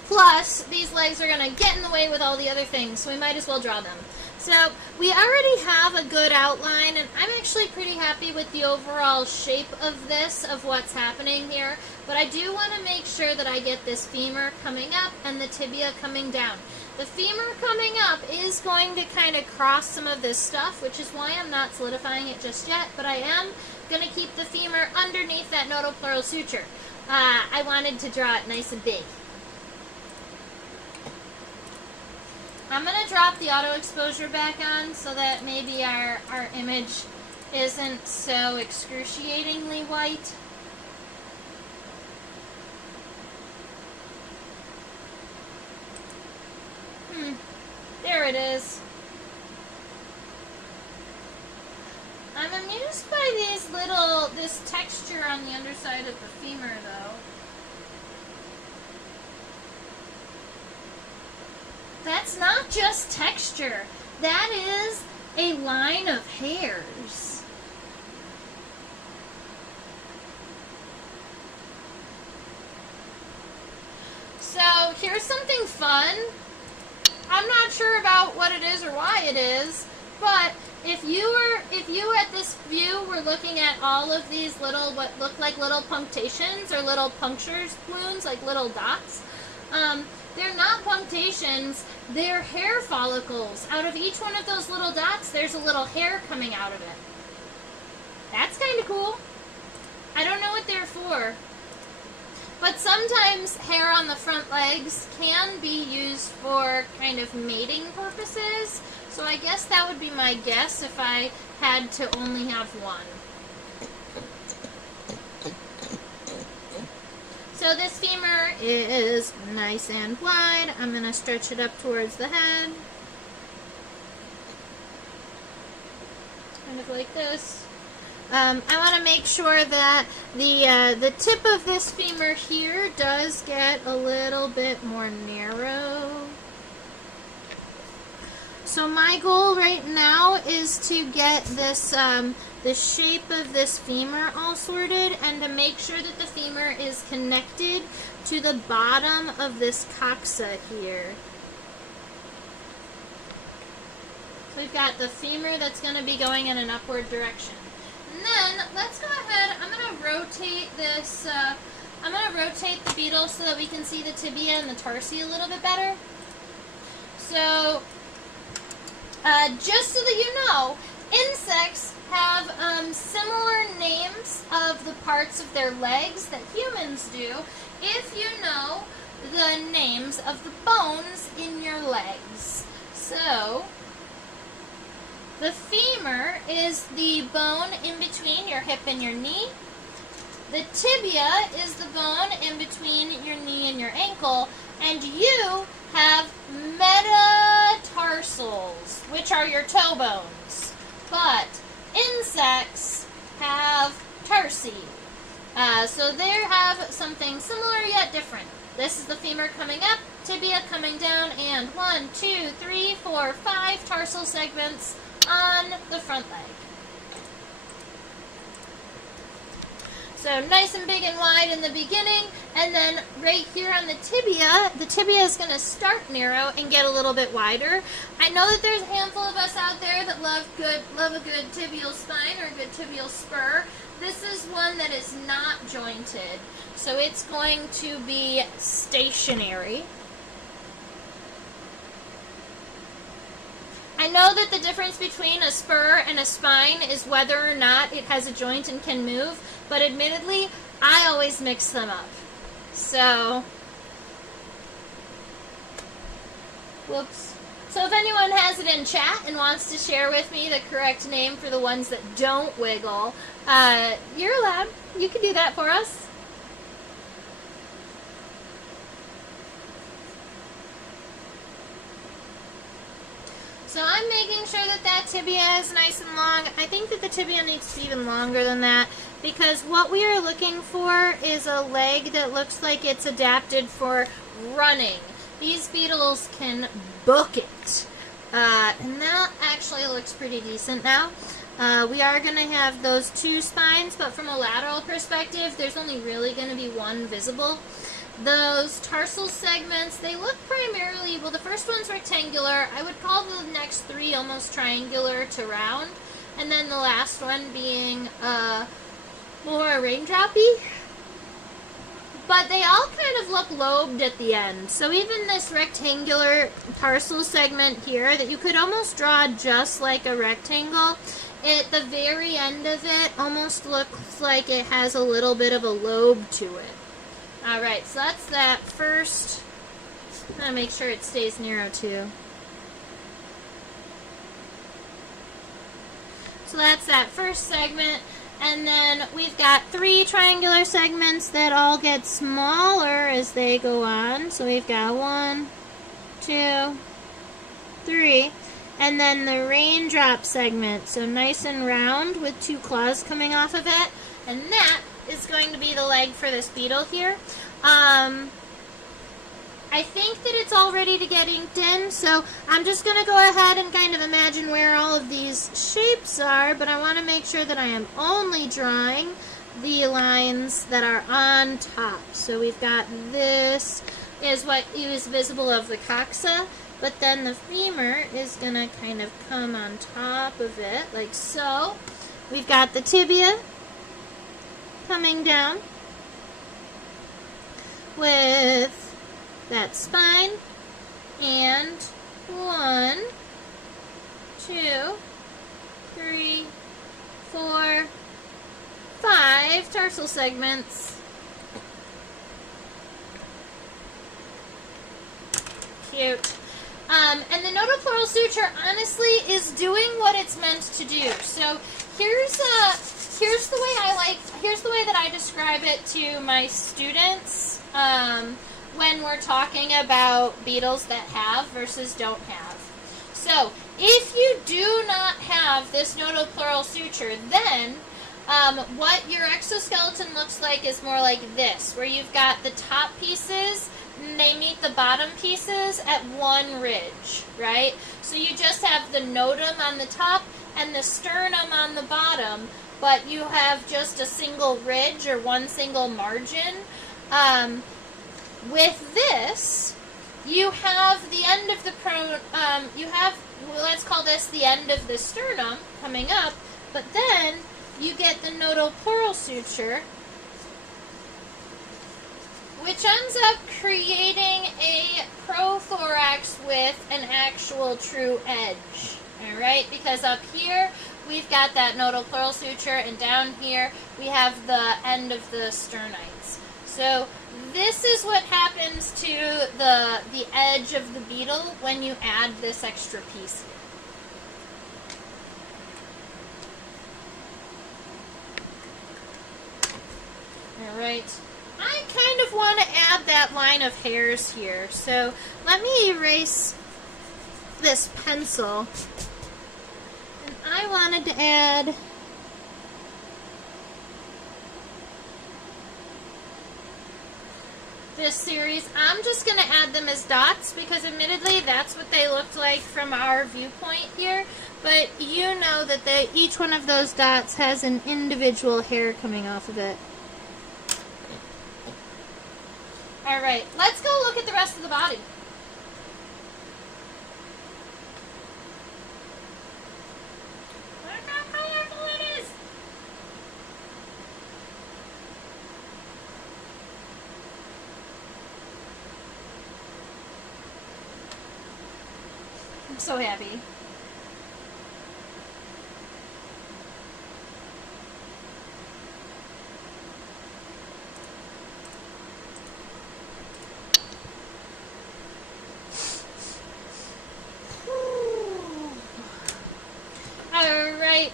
Plus, these legs are going to get in the way with all the other things, so we might as well draw them. So, we already have a good outline, and I'm actually pretty happy with the overall shape of this, of what's happening here. But I do want to make sure that I get this femur coming up and the tibia coming down. The femur coming up is going to kind of cross some of this stuff, which is why I'm not solidifying it just yet, but I am going to keep the femur underneath that notopleural suture. I wanted to draw it nice and big. I'm going to drop the auto exposure back on so that maybe our image isn't so excruciatingly white. There it is. I'm amused by this texture on the underside of the femur though. That's not just texture. That is a line of hairs. So here's something fun. I'm not sure about what it is or why it is, but if you at this view were looking at all of these little, what look like little punctations or little punctures, balloons, like little dots, they're not punctations, they're hair follicles. Out of each one of those little dots, there's a little hair coming out of it. That's kind of cool. I don't know what they're for. But sometimes hair on the front legs can be used for kind of mating purposes. So I guess that would be my guess if I had to only have one. So this femur is nice and wide. I'm going to stretch it up towards the head. Kind of like this. I want to make sure that the tip of this femur here does get a little bit more narrow. So my goal right now is to get this the shape of this femur all sorted and to make sure that the femur is connected to the bottom of this coxa here. So we've got the femur that's going to be going in an upward direction. And then, let's go ahead, I'm going to rotate this, I'm going to rotate the beetle so that we can see the tibia and the tarsi a little bit better. So, just so that you know, Insects have similar names of the parts of their legs that humans do if you know the names of the bones in your legs. So, the femur is the bone in between your hip and your knee. The tibia is the bone in between your knee and your ankle. And you have metatarsals, which are your toe bones. But insects have tarsi. So they have something similar yet different. This is the femur coming up, tibia coming down, and 1, 2, 3, 4, 5 tarsal segments on the front leg. So nice and big and wide in the beginning, and then right here on the tibia is going to start narrow and get a little bit wider. I know that there's a handful of us out there that love a good tibial spine or a good tibial spur. This is one that is not jointed, so it's going to be stationary. I know that the difference between a spur and a spine is whether or not it has a joint and can move, but admittedly, I always mix them up. So, whoops. So if anyone has it in chat and wants to share with me the correct name for the ones that don't wiggle, you're allowed. You can do that for us. So I'm making sure that that tibia is nice and long. I think that the tibia needs to be even longer than that because what we are looking for is a leg that looks like it's adapted for running. These beetles can book it. And that actually looks pretty decent now. We are going to have those two spines, but from a lateral perspective, there's only really going to be one visible. Those tarsal segments, they look primarily, well, the first one's rectangular. I would call the next three almost triangular to round. And then the last one being more raindroppy. But they all kind of look lobed at the end. So even this rectangular tarsal segment here that you could almost draw just like a rectangle, at the very end of it almost looks like it has a little bit of a lobe to it. Alright, so that's that first. I'm going to make sure it stays narrow too. So that's that first segment. And then we've got three triangular segments that all get smaller as they go on. So we've got 1, 2, 3. And then the raindrop segment. So nice and round with two claws coming off of it. And that is going to be the leg for this beetle here. I think that it's all ready to get inked in, so I'm just going to go ahead and kind of imagine where all of these shapes are, but I want to make sure that I am only drawing the lines that are on top. So we've got this is what is visible of the coxa, but then the femur is going to kind of come on top of it, like so. We've got the tibia coming down with that spine, and 1, 2, 3, 4, 5 tarsal segments. Cute. And the notopleural suture honestly is doing what it's meant to do. So here's the way that I describe it to my students when we're talking about beetles that have versus don't have. So if you do not have this notopleural suture, then what your exoskeleton looks like is more like this, where you've got the top pieces, and they meet the bottom pieces at one ridge, right? So you just have the notum on the top and the sternum on the bottom, but you have just a single ridge or one single margin. With this, you have the end of the let's call this the end of the sternum coming up, but then you get the notopleural suture, which ends up creating a prothorax with an actual true edge. Alright, because up here we've got that nodal pleural suture, and down here we have the end of the sternites. So this is what happens to the edge of the beetle when you add this extra piece here. Alright, I kind of want to add that line of hairs here, so let me erase this pencil. And I wanted to add this series. I'm just going to add them as dots because admittedly that's what they looked like from our viewpoint here, but you know that each one of those dots has an individual hair coming off of it. Alright, let's go look at the rest of the body. Look how colorful it is! I'm so happy.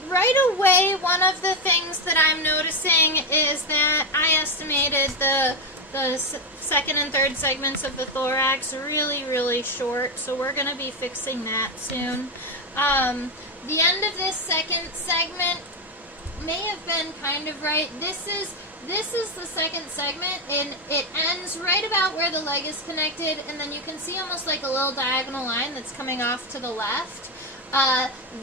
Right away, one of the things that I'm noticing is that I estimated the second and third segments of the thorax really short, so we're going to be fixing that soon. The end of this second segment may have been kind of right. This is the second segment, and it ends right about where the leg is connected, and then you can see almost like a little diagonal line that's coming off to the left.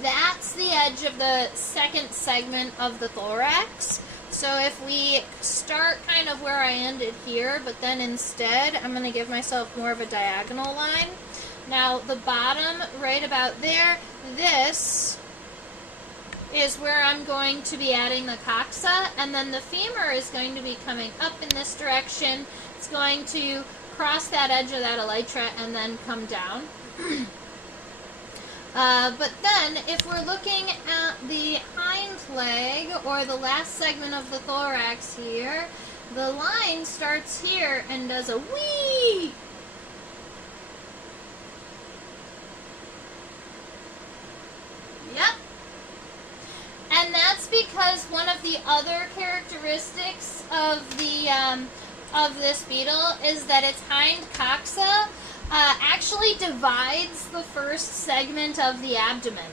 That's the edge of the second segment of the thorax. So if we start kind of where I ended here, but then instead I'm going to give myself more of a diagonal line. Now the bottom, right about there, this is where I'm going to be adding the coxa, and then the femur is going to be coming up in this direction. It's going to cross that edge of that elytra and then come down. But then, if we're looking at the hind leg, or the last segment of the thorax here, the line starts here and does a wee. Yep. And that's because one of the other characteristics of this beetle is that its hind coxa actually divides the first segment of the abdomen.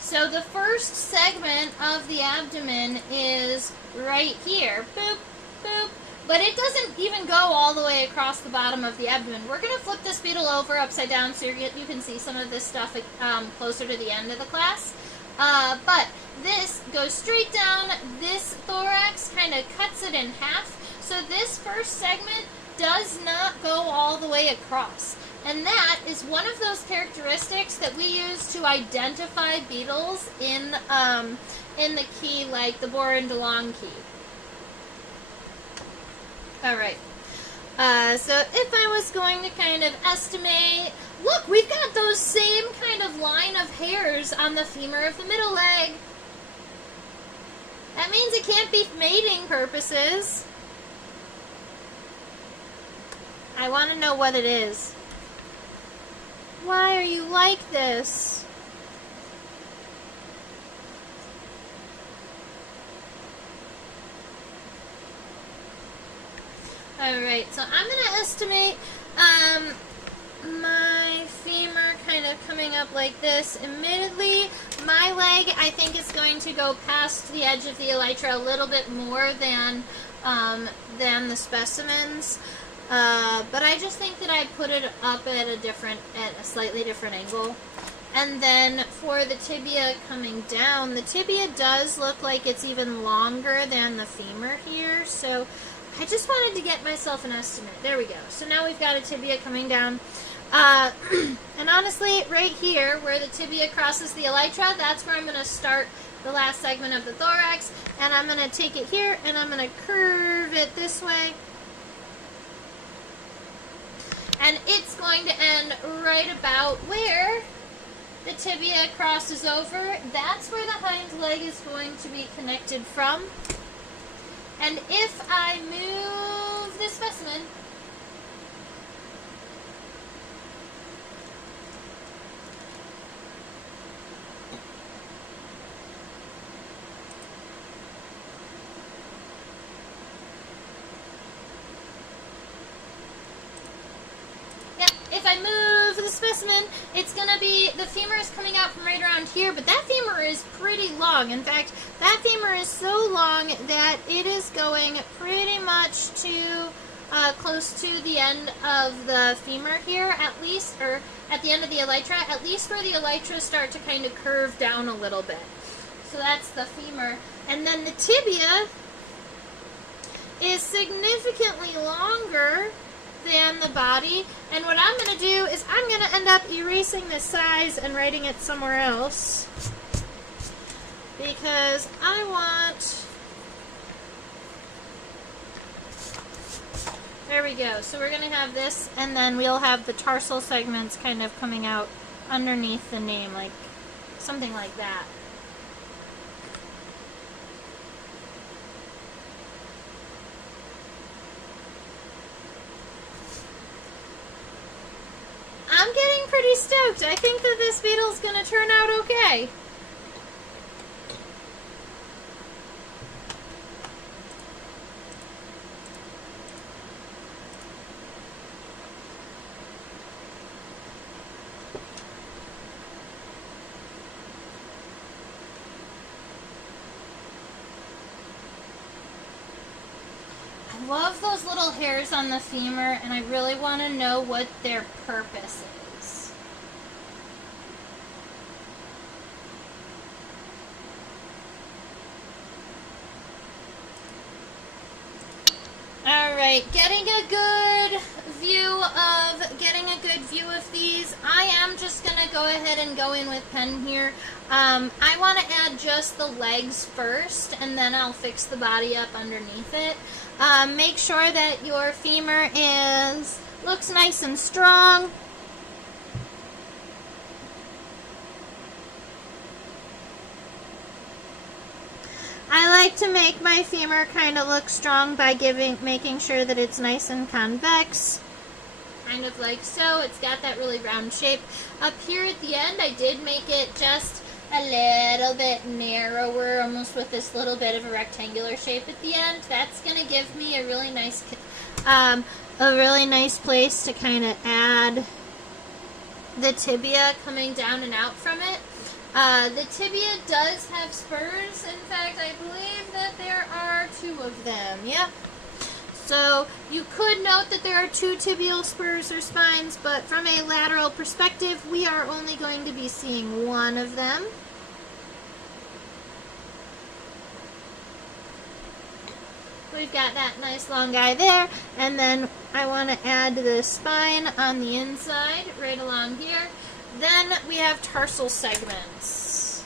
So the first segment of the abdomen is right here, boop, boop, but it doesn't even go all the way across the bottom of the abdomen. We're going to flip this beetle over upside down so you can see some of this stuff closer to the end of the class. But this goes straight down, this thorax kind of cuts it in half, so this first segment does not go all the way across. And that is one of those characteristics that we use to identify beetles in the key, like the Bohr and DeLong key. Alright, so if I was going to kind of estimate, look, we've got those same kind of line of hairs on the femur of the middle leg. That means it can't be mating purposes. I want to know what it is. Why are you like this? Alright, so I'm going to estimate my femur kind of coming up like this. Admittedly, my leg, I think, is going to go past the edge of the elytra a little bit more than the specimens. But I just think that I put it up at a slightly different angle. And then for the tibia coming down, the tibia does look like it's even longer than the femur here. So I just wanted to get myself an estimate. There we go. So now we've got a tibia coming down. And honestly, right here, where the tibia crosses the elytra, that's where I'm going to start the last segment of the thorax. And I'm going to take it here, and I'm going to curve it this way. And it's going to end right about where the tibia crosses over. That's where the hind leg is going to be connected from. And if I move the specimen, if I move the specimen, it's going to be, the femur is coming out from right around here, but that femur is pretty long. In fact, that femur is so long that it is going pretty much to close to the end of the femur here, at least, or at the end of the elytra, at least where the elytras start to kind of curve down a little bit. So that's the femur. And then the tibia is significantly longer than the body, and what I'm going to do is I'm going to end up erasing this size and writing it somewhere else, because I want, there we go. So we're going to have this, and then we'll have the tarsal segments kind of coming out underneath the name, like something like that. I'm getting pretty stoked. I think that this beetle's going to turn out okay. I love those little hairs on the femur, and I really want to know what their purpose is. Alright, getting a good view of these. I am just going to go ahead and go in with pen here. I want to add just the legs first, and then I'll fix the body up underneath it. Make sure that your femur looks nice and strong. I like to make my femur kind of look strong by making sure that it's nice and convex. Kind of like so. It's got that really round shape. Up here at the end, I did make it just a little bit narrower, almost with this little bit of a rectangular shape at the end. That's going to give me a really nice place to kind of add the tibia coming down and out from it. The tibia does have spurs. In fact, I believe that there are 2 of them. Yep. So you could note that there are 2 tibial spurs or spines, but from a lateral perspective, we are only going to be seeing 1 of them. We've got that nice long guy there, and then I want to add the spine on the inside, right along here. Then we have tarsal segments.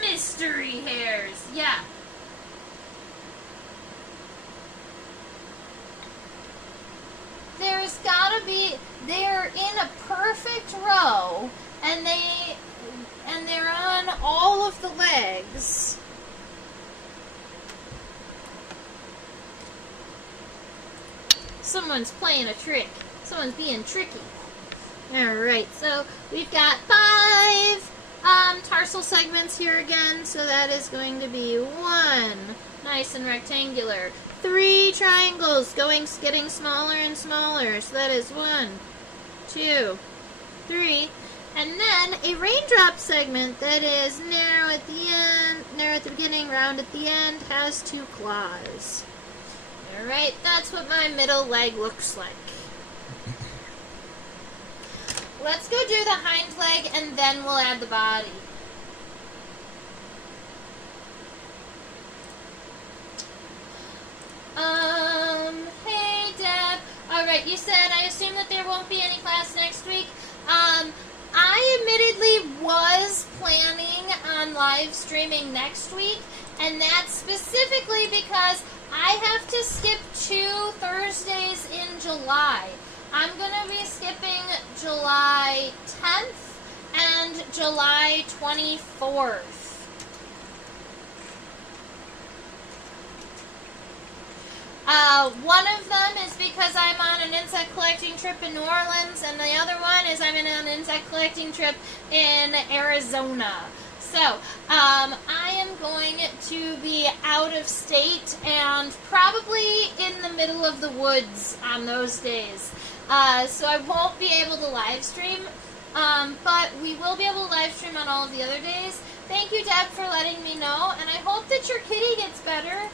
Mystery hairs, yeah. There's gotta be, they're in a perfect row, and they're on all of the legs. Someone's playing a trick. Someone's being tricky. Alright, so we've got 5 tarsal segments here again, so that is going to be 1, nice and rectangular. 3 triangles getting smaller and smaller, so that is 1, 2, 3. And then a raindrop segment that is narrow at the end, narrow at the beginning, round at the end, has 2 claws. Alright, that's what my middle leg looks like. Let's go do the hind leg, and then we'll add the body. Hey Deb. Alright, you said, I assume that there won't be any class next week. I admittedly was planning on live streaming next week, and that's specifically because I have to skip 2 Thursdays in July. I'm going to be skipping July 10th and July 24th. One of them is because I'm on an insect collecting trip in New Orleans, and the other one is I'm on an insect collecting trip in Arizona. So, I am going to be out of state and probably in the middle of the woods on those days. So I won't be able to live stream, but we will be able to live stream on all of the other days. Thank you, Deb, for letting me know, and I hope that your kitty gets better.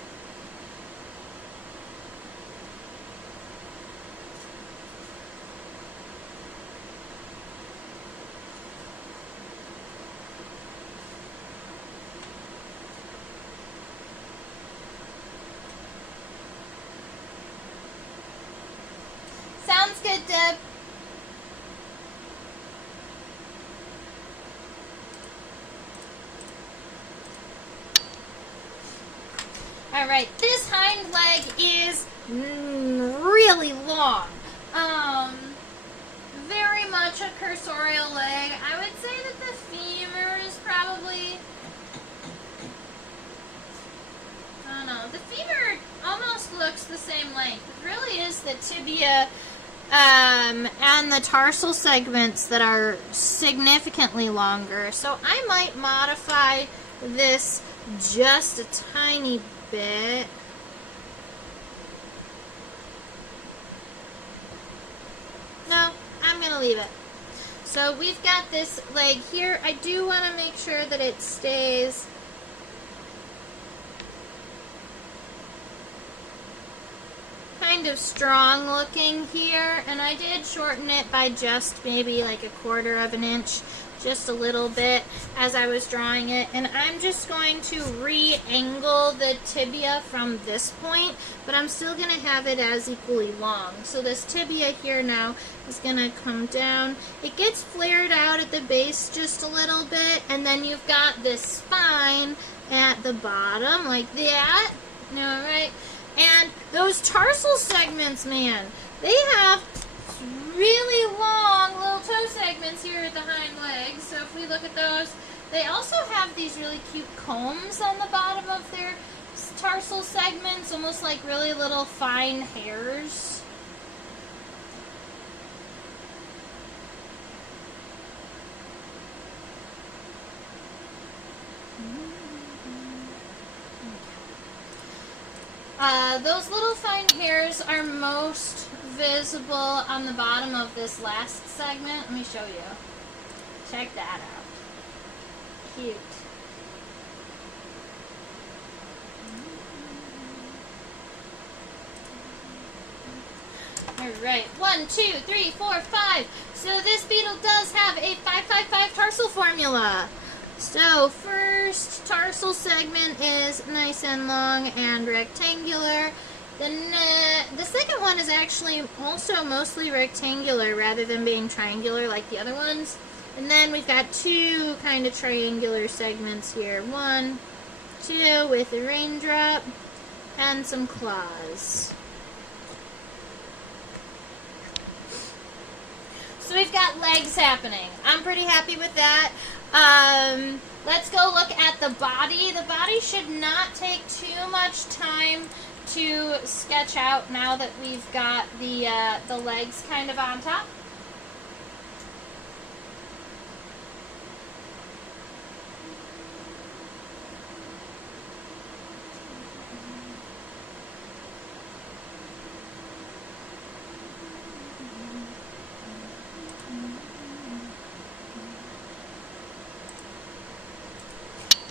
Sounds good, Deb. Alright, this hind leg is really long. Very much a cursorial leg. I would say that the femur is probably... I don't know. The femur almost looks the same length. It really is the tibia and the tarsal segments that are significantly longer. So I might modify this just a tiny bit. No, I'm going to leave it. So we've got this leg here. I do want to make sure that it stays kind of strong looking here, and I did shorten it by just maybe like 1/4 of an inch, just a little bit as I was drawing it. And I'm just going to re-angle the tibia from this point, but I'm still going to have it as equally long. So this tibia here now is going to come down. It gets flared out at the base just a little bit, and then you've got this spine at the bottom like that. All right. And those tarsal segments, man, they have really long little toe segments here at the hind legs. So if we look at those, they also have these really cute combs on the bottom of their tarsal segments, almost like really little fine hairs. Those little fine hairs are most visible on the bottom of this last segment. Let me show you. Check that out. Cute. Alright, 1, 2, 3, 4, 5. So this beetle does have a 5-5-5 tarsal formula. So first tarsal segment is nice and long and rectangular. The second one is actually also mostly rectangular rather than being triangular like the other ones. And then we've got two kind of triangular segments here. 1, 2 with a raindrop and some claws. So we've got legs happening. I'm pretty happy with that. Let's go look at the body. The body should not take too much time to sketch out now that we've got the legs kind of on top.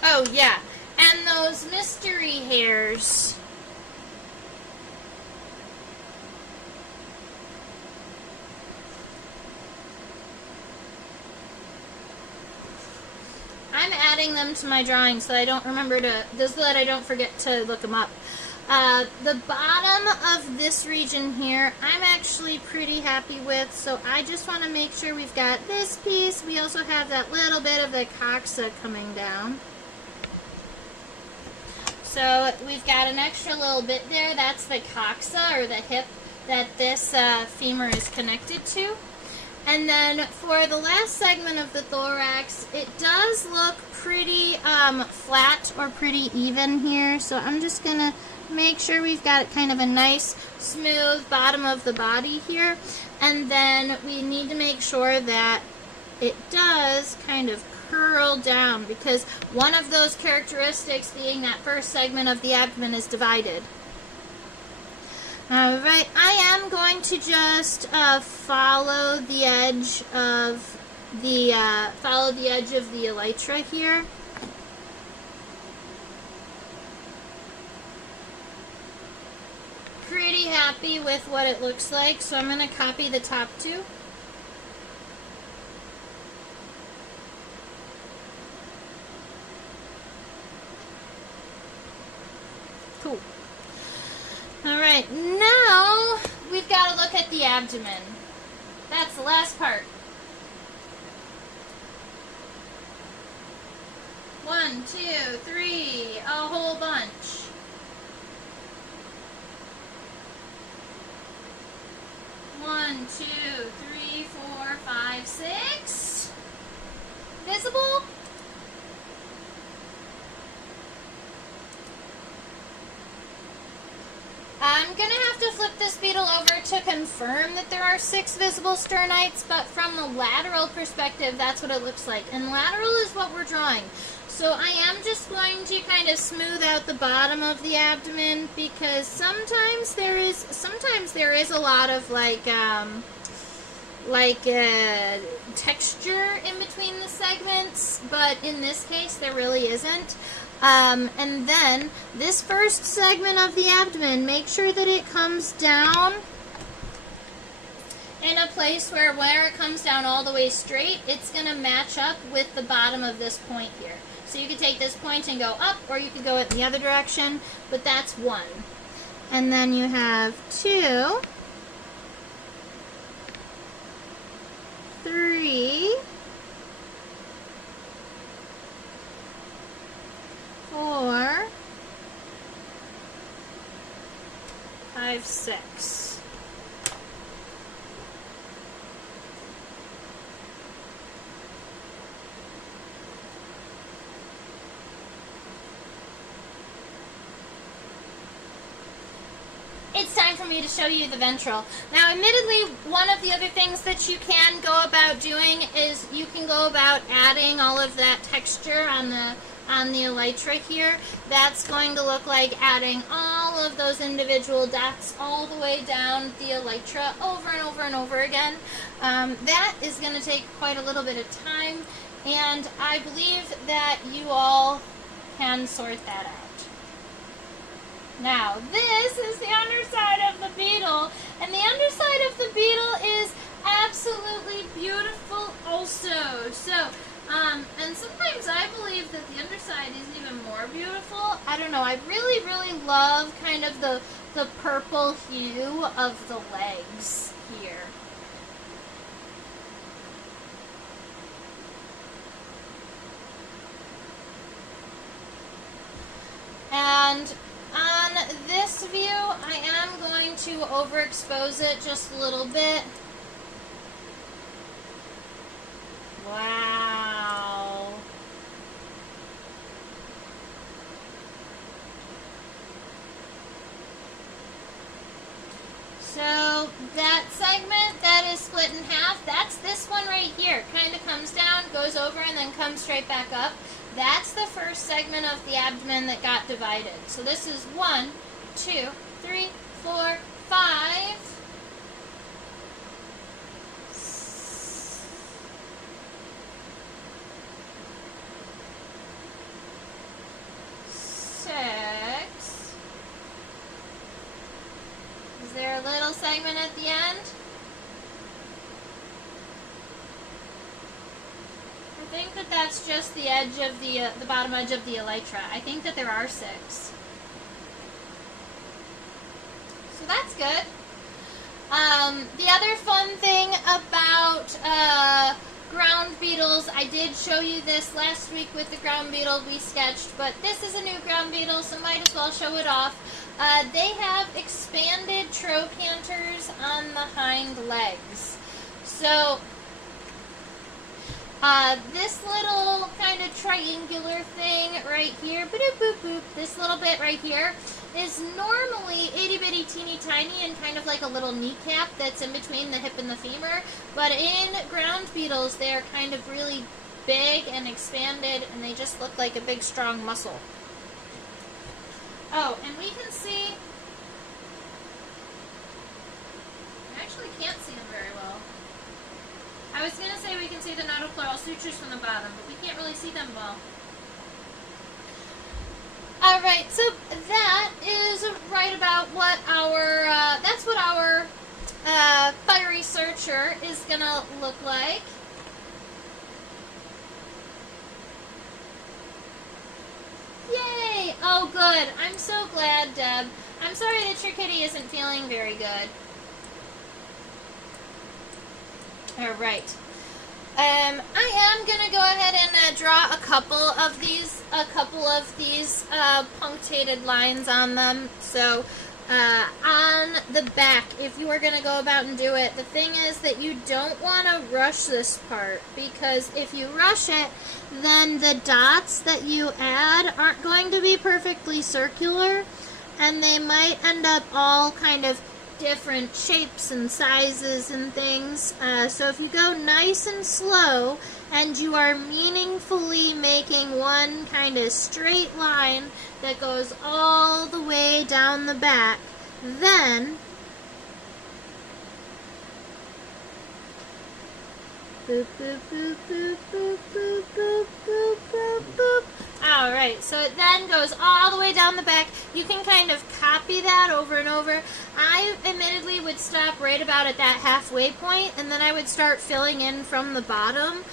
Oh, yeah. And those mystery hairs. I'm adding them to my drawing so I don't remember to, so that I don't forget to look them up. The bottom of this region here, I'm actually pretty happy with, so I just want to make sure we've got this piece. We also have that little bit of the coxa coming down. So we've got an extra little bit there. That's the coxa, or the hip that this femur is connected to. And then for the last segment of the thorax, it does look pretty flat or pretty even here. So I'm just going to make sure we've got kind of a nice smooth bottom of the body here. And then we need to make sure that it does kind of curl down, because one of those characteristics being that first segment of the abdomen is divided. Alright, I am going to just follow the edge of the elytra here. Pretty happy with what it looks like, so I'm going to copy the top two. Cool. Alright, now we've got to look at the abdomen. That's the last part. 1, 2, 3, a whole bunch. 1, 2, 3, 4, 5, 6. Visible? I'm going to have to flip this beetle over to confirm that there are 6 visible sternites, but from the lateral perspective, that's what it looks like. And lateral is what we're drawing. So I am just going to kind of smooth out the bottom of the abdomen, because sometimes there is a lot of texture in between the segments, but in this case there really isn't. And then this first segment of the abdomen, make sure that it comes down in a place where it comes down all the way straight, it's going to match up with the bottom of this point here. So you could take this point and go up, or you could go it in the other direction, but that's 1. And then you have 2, 3, 4, 5, 6. It's time for me to show you the ventral. Now, admittedly, one of the other things that you can go about doing is you can go about adding all of that texture on the elytra here. That's going to look like adding all of those individual dots all the way down the elytra over and over and over again. That is going to take quite a little bit of time, and I believe that you all can sort that out. Now, this is the underside of the beetle, and the underside of the beetle is absolutely beautiful also. So, and sometimes I believe that the underside is even more beautiful. I don't know, I really, really love kind of the purple hue of the legs here. And on this view, I am going to overexpose it just a little bit. Wow. So that segment that is split in half, that's this one right here. Kind of comes down, goes over, and then comes straight back up. That's the first segment of the abdomen that got divided. So this is 1, 2, 3, 4, 5, 6. Is there a little segment at the end? I think that that's just the edge of the bottom edge of the elytra. I think that there are 6. So that's good. The other fun thing about ground beetles, I did show you this last week with the ground beetle we sketched, but this is a new ground beetle, so might as well show it off. They have expanded trochanters on the hind legs. So, this little kind of triangular thing right here, boop, boop, boop, this little bit right here, is normally itty-bitty teeny tiny and kind of like a little kneecap that's in between the hip and the femur. But in ground beetles, they're kind of really big and expanded, and they just look like a big, strong muscle. Oh, and we can see... I actually can't see them very well. I was going to say we can see the notochloral sutures from the bottom, but we can't really see them well. Alright, so that is right about what our, that's what our fiery searcher is going to look like. Yay! Oh, good. I'm so glad, Deb. I'm sorry that your kitty isn't feeling very good. Alright. I am going to go ahead and draw a couple of these punctated lines on them. So, on the back, if you are going to go about and do it, the thing is that you don't want to rush this part, because if you rush it, then the dots that you add aren't going to be perfectly circular, and they might end up all kind of different shapes and sizes and things. So if you go nice and slow and you are meaningfully making one kind of straight line that goes all the way down the back, then boop, boop, boop, boop, boop, boop, boop, boop, boop, boop. Alright, so it then goes all the way down the back. You can kind of copy that over and over. I admittedly would stop right about at that halfway point, and then I would start filling in from the bottom,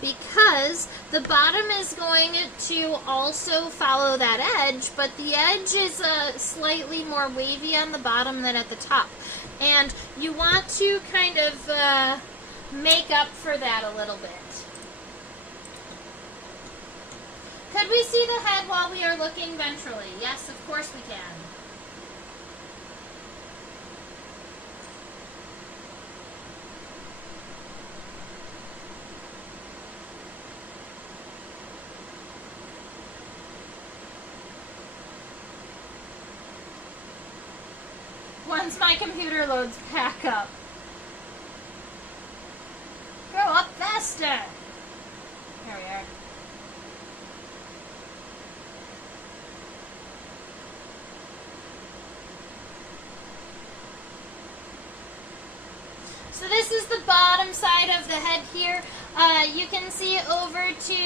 because the bottom is going to also follow that edge, but the edge is slightly more wavy on the bottom than at the top. And you want to kind of make up for that a little bit. Could we see the head while we are looking ventrally? Yes, of course we can. Once my computer loads back up. Grow up faster! Here we are. So this is the bottom side of the head here. You can see over to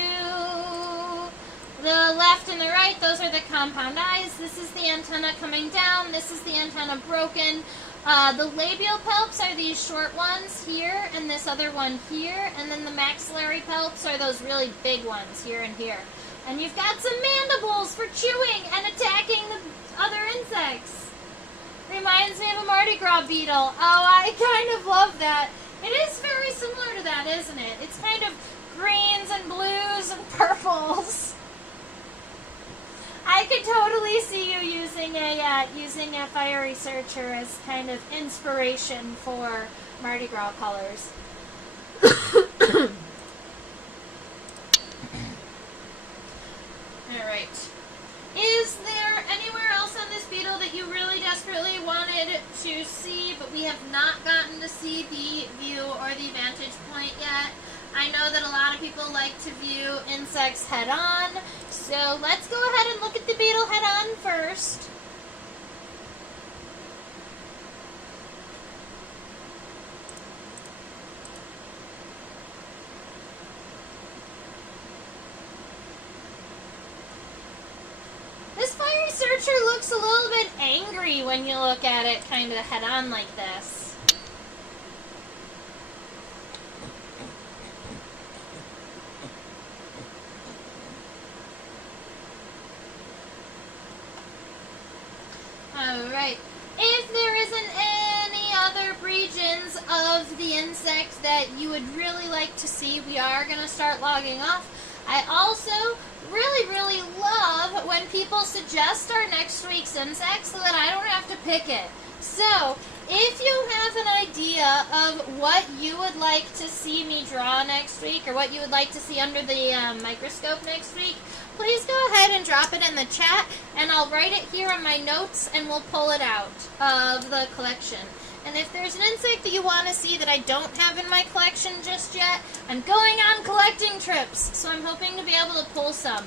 the left and the right, those are the compound eyes. This is the antenna coming down. This is the antenna broken. The labial palps are these short ones here, and this other one here. And then the maxillary palps are those really big ones here and here. And you've got some mandibles for chewing and attacking the other insects. Reminds me of a Mardi Gras beetle. Oh, I kind of love that. It is very similar to that, isn't it? It's kind of greens and blues and purples. I could totally see you using a fiery searcher as kind of inspiration for Mardi Gras colors. All right. Is there anywhere else on this beetle that you really desperately wanted to see, but we have not gotten to see the view or the vantage point yet? I know that a lot of people like to view insects head-on, so let's go ahead and look at the beetle head-on first. This fiery searcher looks a little bit angry when you look at it kind of head-on like this. Alright, if there isn't any other regions of the insect that you would really like to see, we are going to start logging off. I also really, really love when people suggest our next week's insect so that I don't have to pick it. So, if you have an idea of what you would like to see me draw next week, or what you would like to see under the microscope next week, please go ahead and drop it in the chat, and I'll write it here on my notes, and we'll pull it out of the collection. And if there's an insect that you want to see that I don't have in my collection just yet, I'm going on collecting trips, so I'm hoping to be able to pull some.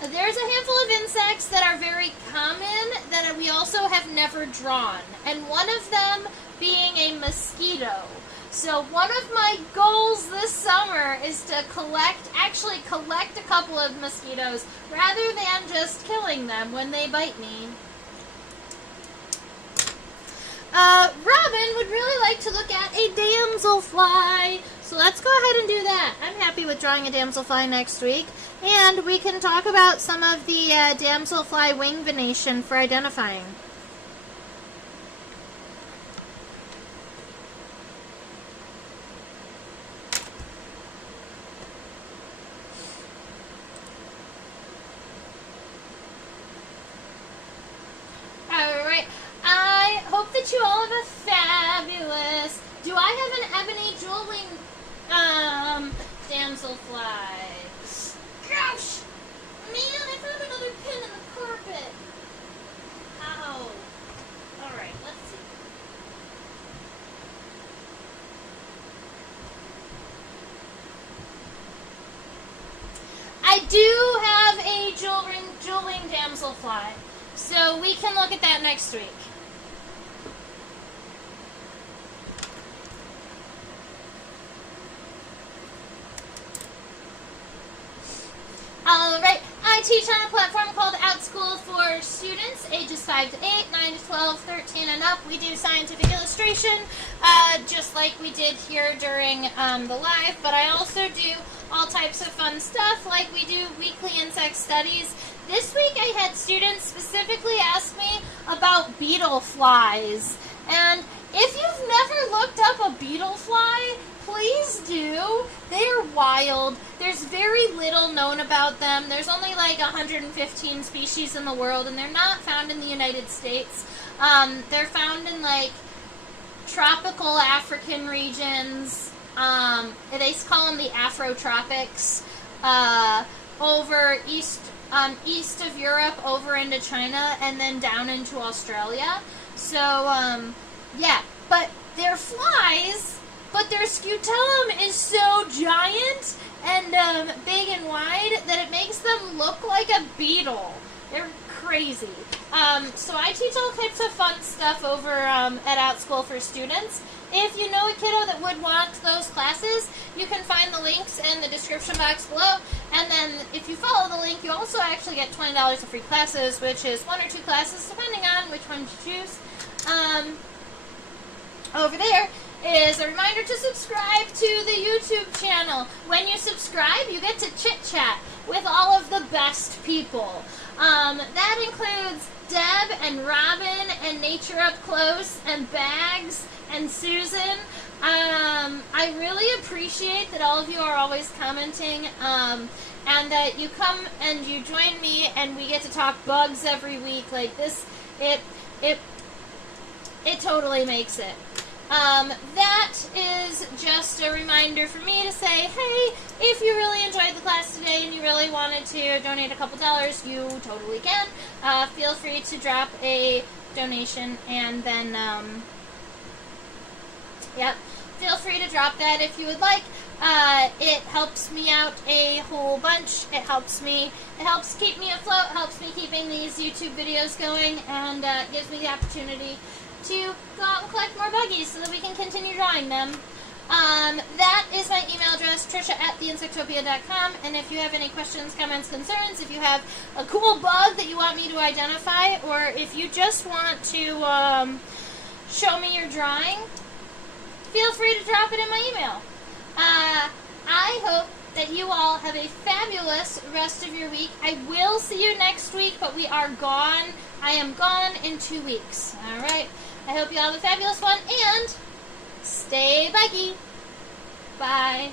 There's a handful of insects that are very common that we also have never drawn, and one of them being a mosquito. So one of my goals this summer is to collect a couple of mosquitoes rather than just killing them when they bite me. Robin would really like to look at a damselfly, so let's go ahead and do that. I'm happy with drawing a damselfly next week, and we can talk about some of the damselfly wing venation for identifying. Alright, I hope that you all have a fabulous... Do I have an ebony jewel wing damselfly? Gosh! Man, I found another pin in the carpet. Ow. Alright, let's see. I do have a jewel wing damselfly, so we can look at that next week. Alright, I teach on a platform called OutSchool for students ages 5 to 8, 9 to 12, 13 and up. We do scientific illustration, just like we did here during the live, but I also do all types of fun stuff, like we do weekly insect studies. This week I had students specifically ask me about beetle flies, and if you've never looked up a beetle fly, please do. They're wild. There's very little known about them. There's only like 115 species in the world, and they're not found in the United States. They're found in like tropical African regions. They call them the Afrotropics. Over east of Europe, over into China, and then down into Australia. So, yeah. But they're flies. But their scutellum is so giant and big and wide that it makes them look like a beetle. They're crazy. So I teach all types of fun stuff over at OutSchool for students. If you know a kiddo that would want those classes, you can find the links in the description box below. And then if you follow the link, you also actually get $20 of free classes, which is 1 or 2 classes, depending on which one you choose. Over there is a reminder to subscribe to the YouTube channel. When you subscribe, you get to chit-chat with all of the best people. That includes Deb and Robin and Nature Up Close and Bags and Susan. I really appreciate that all of you are always commenting, and that you come and you join me and we get to talk bugs every week. Like this, it totally makes it. That is just a reminder for me to say, hey, if you really enjoyed the class today and you really wanted to donate a couple dollars, you totally can. Feel free to drop a donation, and then, yep, feel free to drop that if you would like. It helps me out a whole bunch. It helps keep me afloat, helps me keeping these YouTube videos going, and gives me the opportunity to go out and collect more buggies so that we can continue drawing them. That is my email address, trisha@theinsectopia.com, and if you have any questions, comments, concerns, if you have a cool bug that you want me to identify, or if you just want to show me your drawing, feel free to drop it in my email. I hope that you all have a fabulous rest of your week. I will see you next week, but we are gone. I am gone in 2 weeks. Alright. I hope you all have a fabulous one, and stay buggy. Bye.